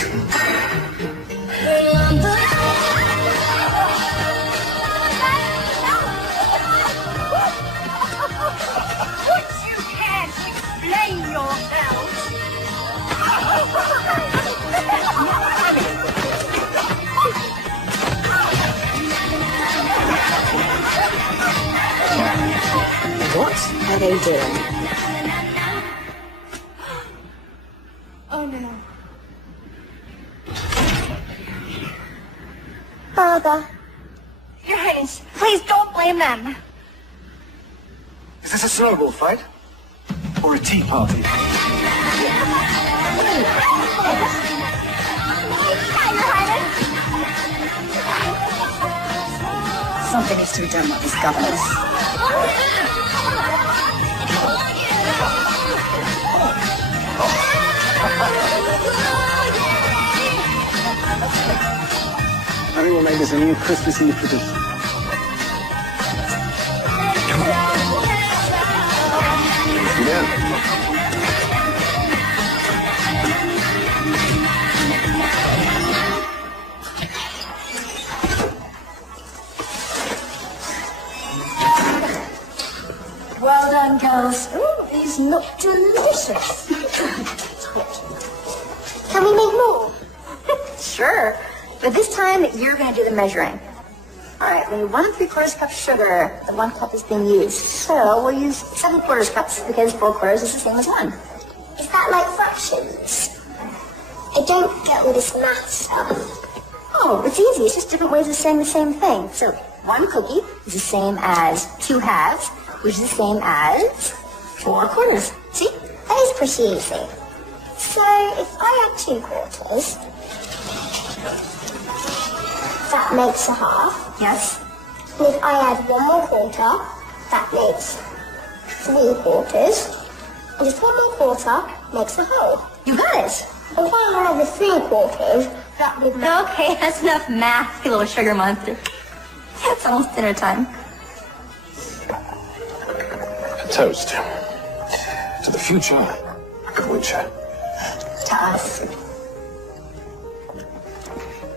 What are they doing? Oh no. Father, Your Highness, please don't blame them. Is this a snowball fight? Or a tea party? Something needs to be done with these governors. I think we'll make this a new Christmas Eve tradition. Well done, girls. Ooh, these look delicious. Can we make more? Sure, but this time you're going to do the measuring. All right, we need 1 3/4 cup sugar. The 1 cup is being used, so we'll use 7/4 cups because 4 quarters is the same as 1. Is that like fractions? I don't get all this math stuff. Oh, it's easy. It's just different ways of saying the same thing. So 1 cookie is the same as 2 halves, which is the same as 4 quarters. See? That is pretty easy. So if I add 2 quarters, that makes a half. Yes. And if I add 1 more quarter, that makes 3 quarters. And just 1 more quarter makes a whole. You got it. And if I add the 3 quarters, that would make... Okay, that's enough math, you little sugar monster. It's almost dinner time. Toast. To the future of Witcher. To us.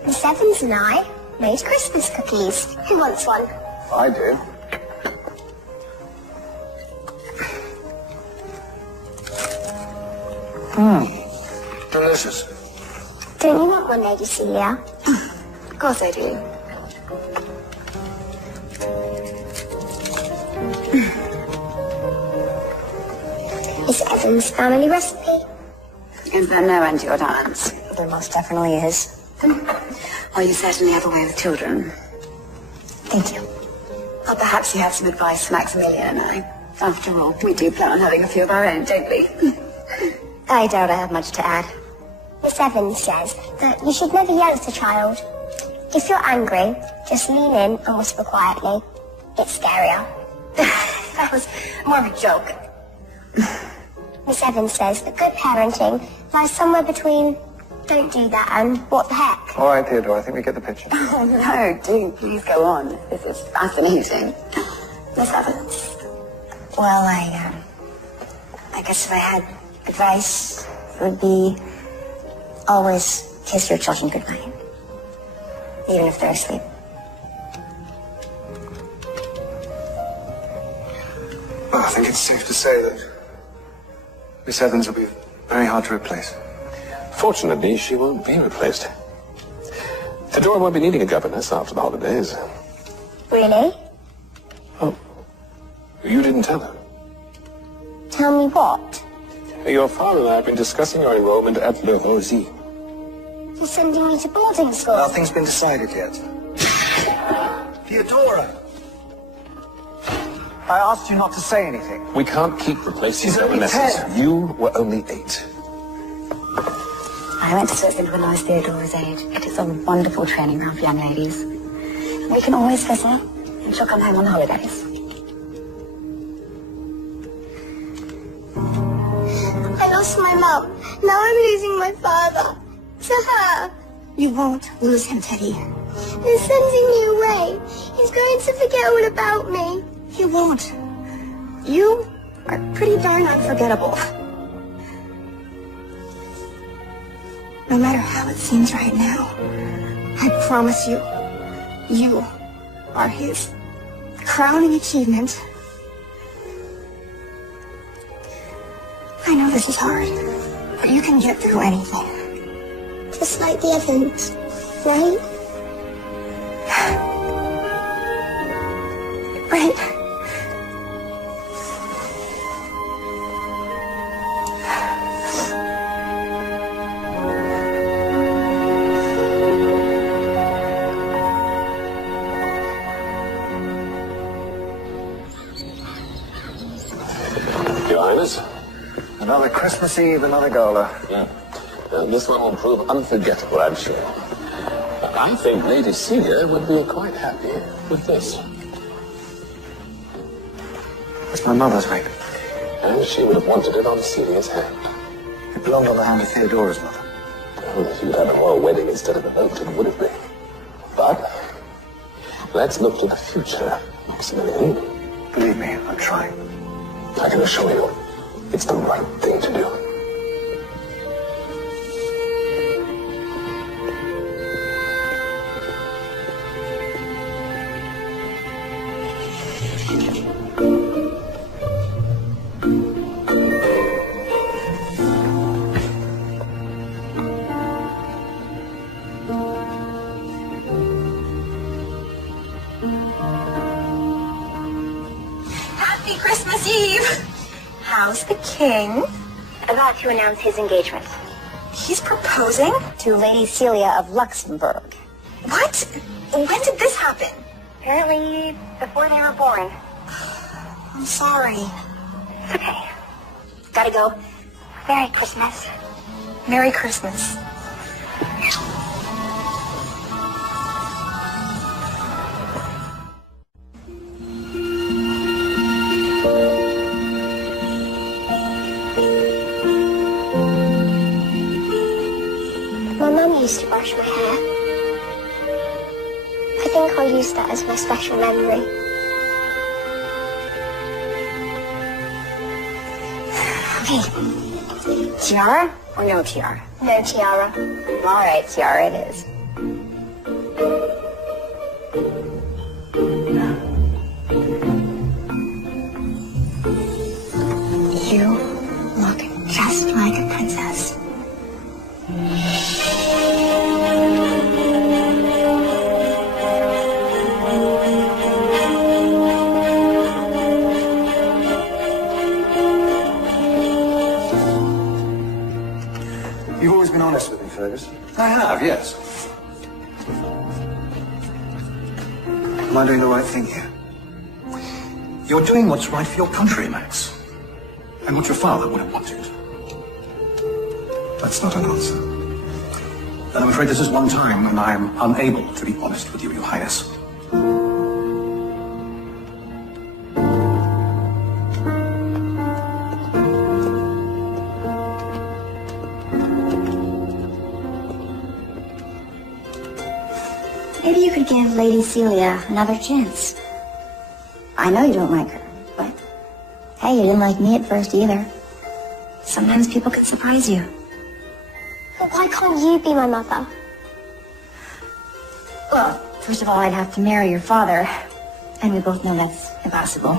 Miss Evans and I made Christmas cookies. Who wants one? I do. Delicious. Don't you want one, Lady Celia? Of course I do. Miss Evans' family recipe? Is there no end to your talents? There most definitely is. Well, you certainly have a way with children. Thank you. Well, perhaps you have some advice for Maximilian and I. After all, we do plan on having a few of our own, don't we? I doubt I have much to add. Miss Evans says that you should never yell at a child. If you're angry, just lean in and whisper quietly. It's scarier. That was more of a joke. Miss Evans says that good parenting lies somewhere between don't do that and what the heck. All right, Theodore, I think we get the picture. Oh, no, do please go on. This is fascinating. Miss Evans. Well, I guess if I had advice, it would be always kiss your children goodnight, even if they're asleep. Well, I think it's safe to say that Miss Evans will be very hard to replace. Fortunately, she won't be replaced. Theodora won't be needing a governess after the holidays. Really? Oh, you didn't tell her. Tell me what? Your father and I have been discussing your enrollment at Le Rosy. You're sending me to boarding school? Nothing's been decided yet. Theodora! I asked you not to say anything. We can't keep replacing She's only governesses. 10. You were only 8. I went to Switzerland when I was Theodora's age. It is a wonderful training ground for young ladies. We can always visit, and she'll come home on the holidays. I lost my mum. Now I'm losing my father. To her. You won't lose him, Teddy. He's sending me away. He's going to forget all about me. He won't. You are pretty darn unforgettable. No matter how it seems right now, I promise you, you are his crowning achievement. I know this is hard, but you can get through anything. Just like the Evans, right? Right. Your Highness? Another Christmas Eve, another gala. Yeah. This one will prove unforgettable, I'm sure. I think Lady Celia would be quite happy with this. It's my mother's ring. And she would have wanted it on Celia's hand. It belonged on the hand of Theodora's mother. Oh, she would have a royal wedding instead of an oath, wouldn't it? But let's look to the future, Maximilian. Believe me, I'm trying. I can assure you, it's the right thing to do. Happy Christmas Eve! How's the king? About to announce his engagement He's proposing? to Lady Celia of Luxembourg. What? When did this happen? Apparently, before they were born. I'm sorry. It's okay. Gotta go. Merry Christmas. Merry Christmas. My mum used to brush my hair. I think I'll use that as my special memory. Okay. Tiara or no tiara? No tiara. All right, tiara it is. You look just like a princess. Yes. Am I doing the right thing here? You're doing what's right for your country, Max. And what your father would have wanted. That's not an answer. And I'm afraid this is one time when I am unable to be honest with you, Your Highness. Maybe you could give Lady Celia another chance. I know you don't like her, but hey, you didn't like me at first either. Sometimes people can surprise you. But why can't you be my mother? Well, first of all, I'd have to marry your father, and we both know that's impossible.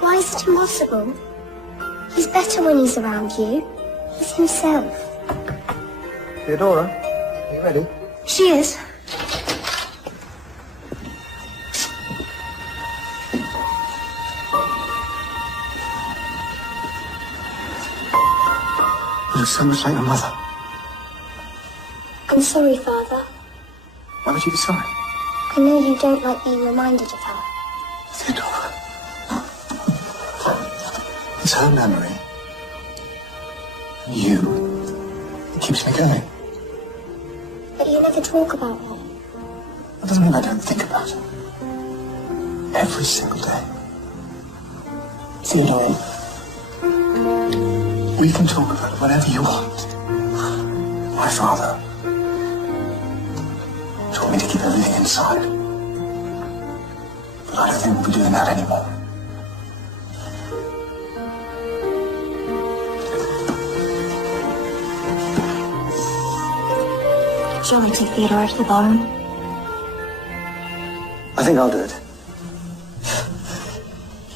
Why is it impossible? He's better when he's around you. He's himself. Theodora, are you ready? She is. You look so much like your mother. I'm sorry, Father. Why would you be sorry? I know you don't like being reminded of her. Theodora. It's her memory. You. It keeps me going. But you never talk about her. That doesn't mean I don't think about her. Every single day. Theodore, we can talk about it whenever you want. My father told me to keep everything inside. But I don't think we'll be doing that anymore. Shall I take Theodora to the ballroom? I think I'll do it.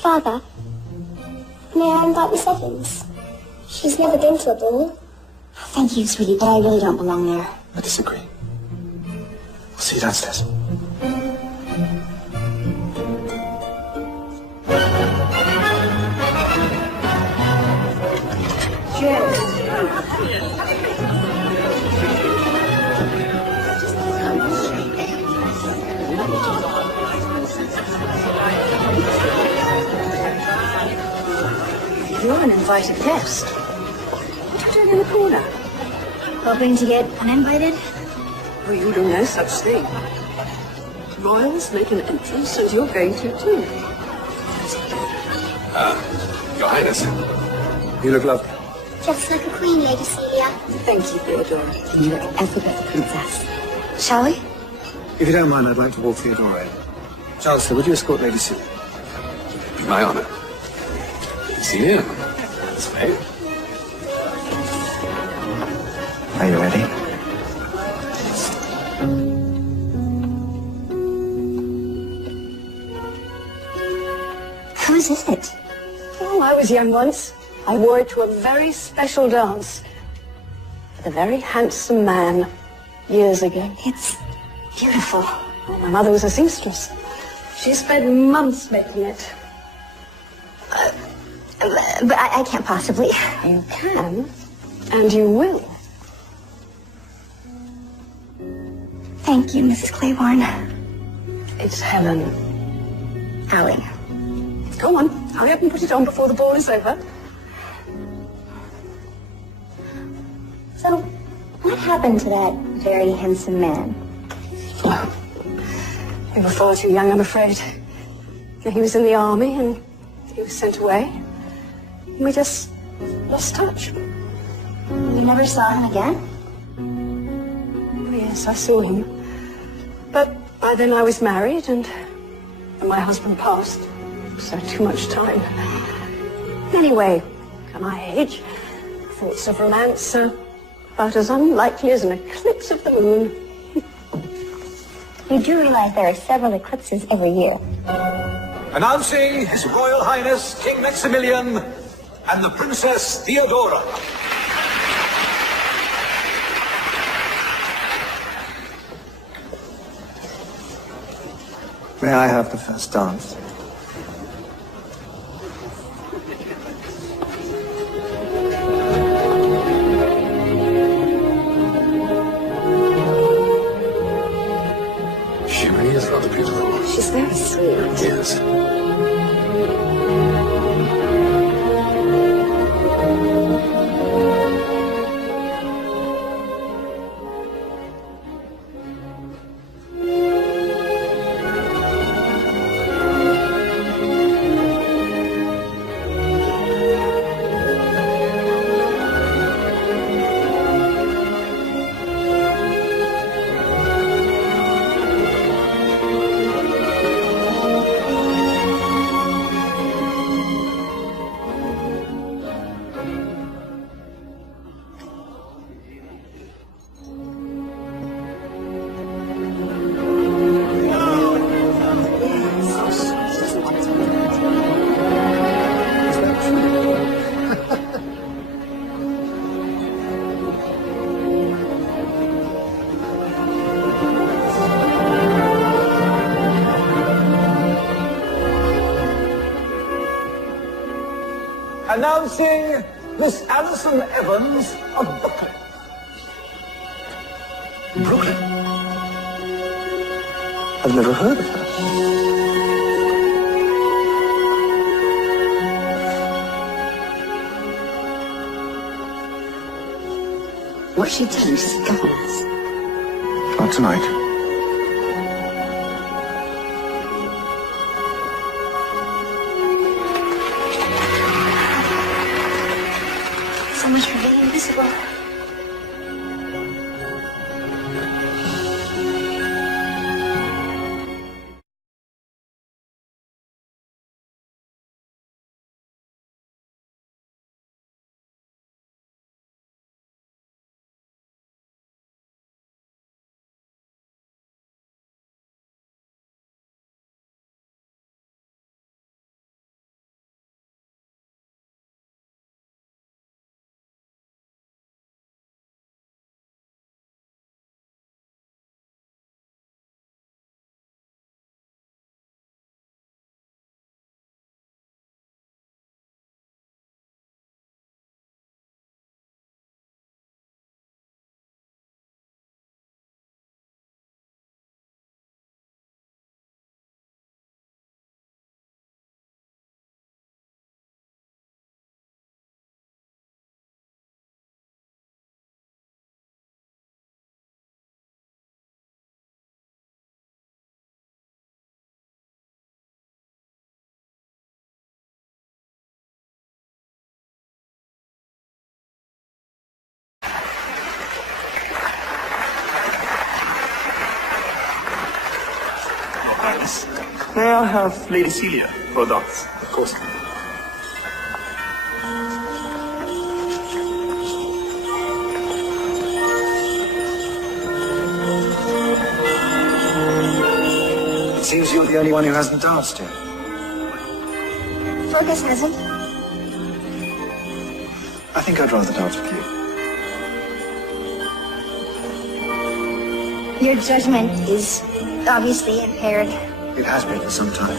Father, may I invite Miss Evans? She's never been to a ball. Thank you, sweetie, but I really don't belong there. I disagree. I'll see you downstairs. You're an invited guest. What are you doing in the corner? Hoping to get uninvited? Well, you do no such thing. Royals make an entrance, and you're going to too. Your Highness. You look lovely. Just like a queen, Lady Celia. Thank you, Theodora. You look every bit a princess. Shall we? If you don't mind, I'd like to walk Theodora in. Chancellor, would you escort Lady Celia? Be my honor. See you. That's right. Are you ready? Whose is it? Oh, I was young once. I wore it to a very special dance with a very handsome man years ago. It's beautiful. My mother was a seamstress. She spent months making it. But I can't possibly. You can, and you will. Thank you, Mrs. Claiborne. It's Helen. Allie. Go on, hurry up and put it on before the ball is over. So, what happened to that very handsome man? You were far too young, I'm afraid. He was in the army and he was sent away. We just lost touch. You never saw him again? Oh, yes, I saw him. But by then I was married and my husband passed. So too much time. Anyway, at my age, thoughts of romance are about as unlikely as an eclipse of the moon. You do realize there are several eclipses every year. Announcing His Royal Highness King Maximilian and the Princess Theodora. May I have the first dance? He is rather beautiful. She's very sweet. Yes. Announcing Miss Alison Evans of Brooklyn. Brooklyn? I've never heard of her. What's she doing? She's a governess. Not tonight. So much for being invisible. May I have Lady Celia for a dance? Of course. It seems you're the only one who hasn't danced yet. Fergus hasn't. I think I'd rather dance with you. Your judgment is obviously impaired. It has been for some time.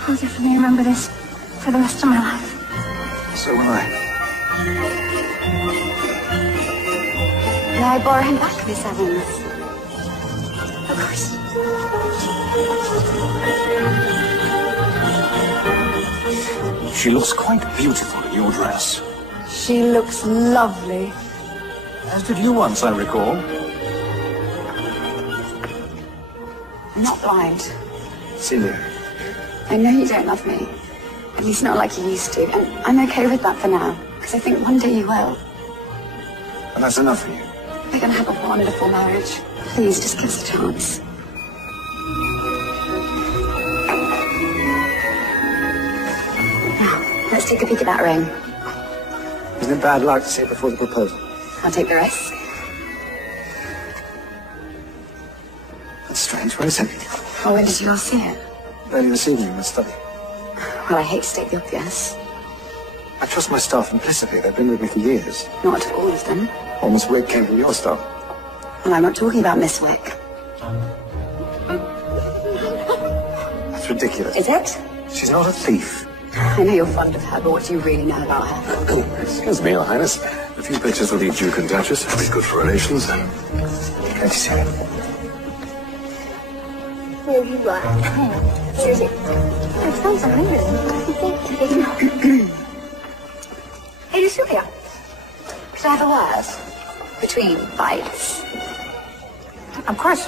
I'll definitely remember this for the rest of my life. So will I. May I borrow him back, Miss Evans? Of course. She looks quite beautiful in your dress. She looks lovely. As did you once, I recall. I'm not blind. Celia. I know you don't love me. At least not like you used to. And I'm okay with that for now. Because I think one day you will. And that's enough for you? We're going to have a wonderful marriage. Please, just give us a chance. Now, let's take a peek at that ring. Isn't it bad luck to see it before the proposal? I'll take the risk. That's strange. Where is it? Well, when did you last see it? Early this evening in the study. Well, I hate to state the obvious. I trust my staff implicitly. They've been with me for years. Not all of them. Well, Miss Wick came from your staff. Well, I'm not talking about Miss Wick. That's ridiculous. Is it? She's not a thief. I know you're fond of her, but what do you really know about her? Excuse me, Your Highness. A few pictures of the Duke and Duchess would be good for relations. Can't you see it? No, you are. Seriously. It sounds amazing. Hey, Julia. Could I have a word? Between bites. Of course.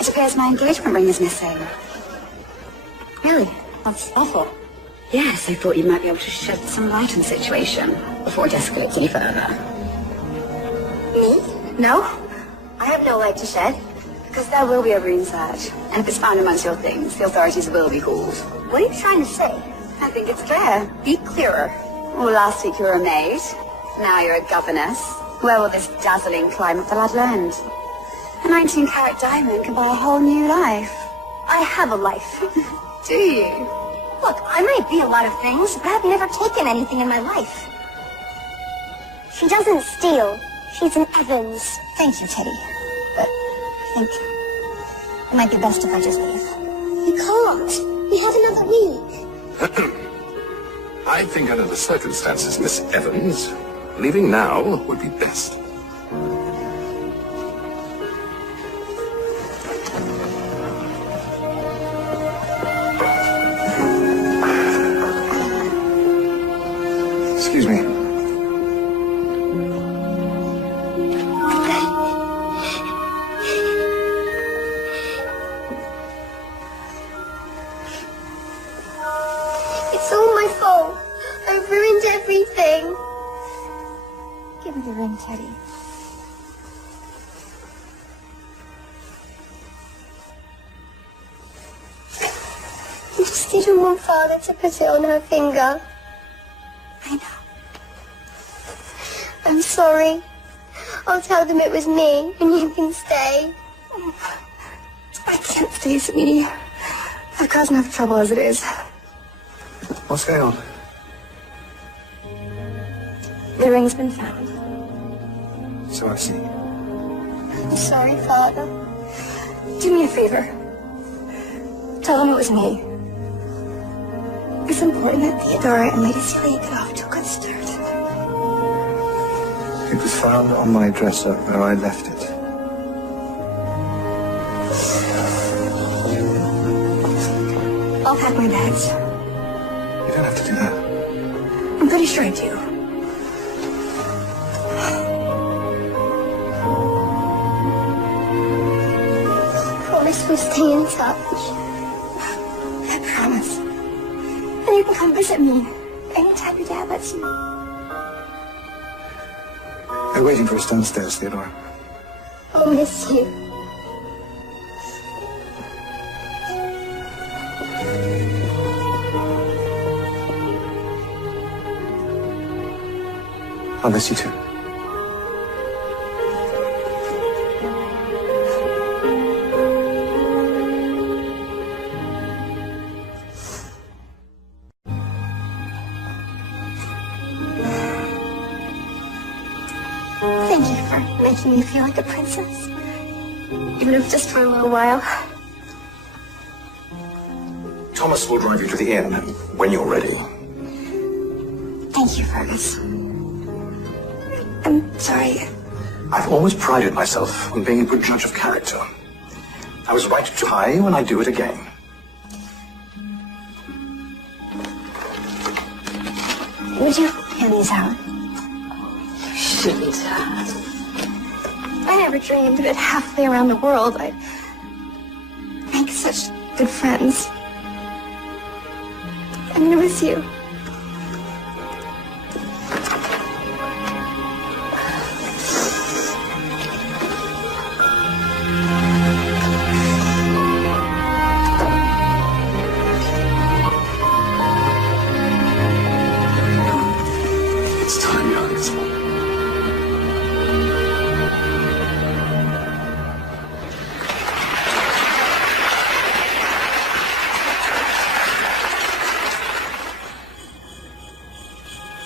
It appears my engagement ring is missing. Really? That's awful. Yes, I thought you might be able to shed some light on the situation before it escalates any further. Me? No. I have no light to shed. Because there will be a ring search. And if it's found amongst your things, the authorities will be called. What are you trying to say? I think it's clear. Be clearer. Well, last week you were a maid. Now you're a governess. Where will this dazzling climb of the ladder end? A 19-carat diamond can buy a whole new life. I have a life. Do you? Look, I might be a lot of things, but I've never taken anything in my life. She doesn't steal. She's an Evans. Thank you, Teddy. But I think it might be best if I just leave. You can't. We have another week. I think under the circumstances, Miss Evans, leaving now would be best. Excuse me. It's all my fault. I've ruined everything. Give me the ring, Teddy. You just didn't want Father to put it on her finger. I know. I'm sorry. I'll tell them it was me, and you can stay. I can't stay, sweetie. I've caused enough trouble as it is. What's going on? The ring's been found. So I see. I'm sorry, Father. Do me a favor. Tell them it was me. It's important that Theodora and Lady Celia get off to a good start. It was found on my dresser where I left it. I'll pack my bags. You don't have to do that. I'm pretty sure I do. Promise we'll stay in touch. I promise. And you can come visit me anytime your dad lets you. They're waiting for us downstairs, Theodora. I'll miss you. I'll miss you too. Thank you for making me feel like a princess. Even if just for a little while. Thomas will drive you to the inn when you're ready. Thank you, Fergus. I'm sorry. I've always prided myself on being a good judge of character. I was right to try when I do it again. Would you hand these out? Shouldn't have. I never dreamed that halfway around the world I'd make such good friends. I'm gonna miss you. It's time, youngest.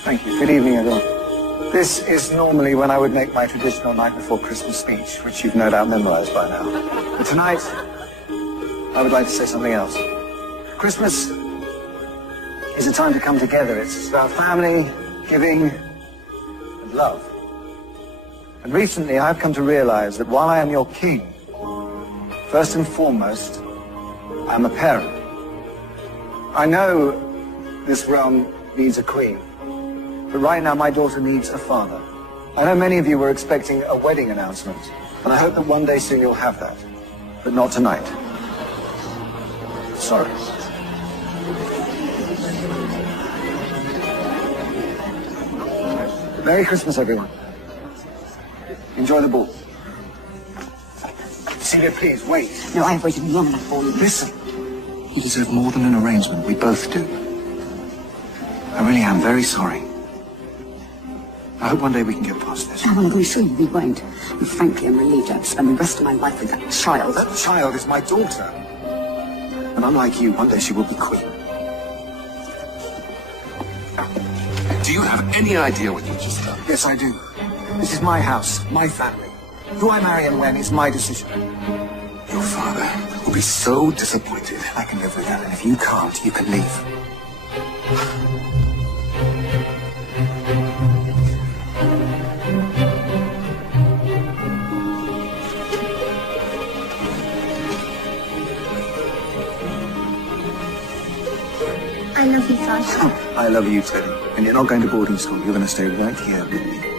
Thank you. Good evening, everyone. This is normally when I would make my traditional night before Christmas speech, which you've no doubt memorized by now. But tonight, I would like to say something else. Christmas is a time to come together. It's about family, giving, and love. And recently, I've come to realize that while I am your king, first and foremost, I'm a parent. I know this realm needs a queen. But right now, my daughter needs a father. I know many of you were expecting a wedding announcement, and I hope that one day soon you'll have that. But not tonight. Sorry. Merry Christmas, everyone. Enjoy the ball. Celia, please, wait. No, I have waited long enough for you. Listen. You deserve more than an arrangement. We both do. I really am very sorry. I hope one day we can get past this. I want to go through. We won't. And frankly, I'm relieved to have spent the rest of my life with that child. That child is my daughter. And unlike you, one day she will be queen. Do you have any idea what you just done? Yes, I do. This is my house, my family. Who I marry and when is my decision. Your father will be so disappointed. I can live with that, and if you can't, you can leave. I love you, Father. I love you, Teddy. And you're not going to boarding school. You're going to stay right here with me.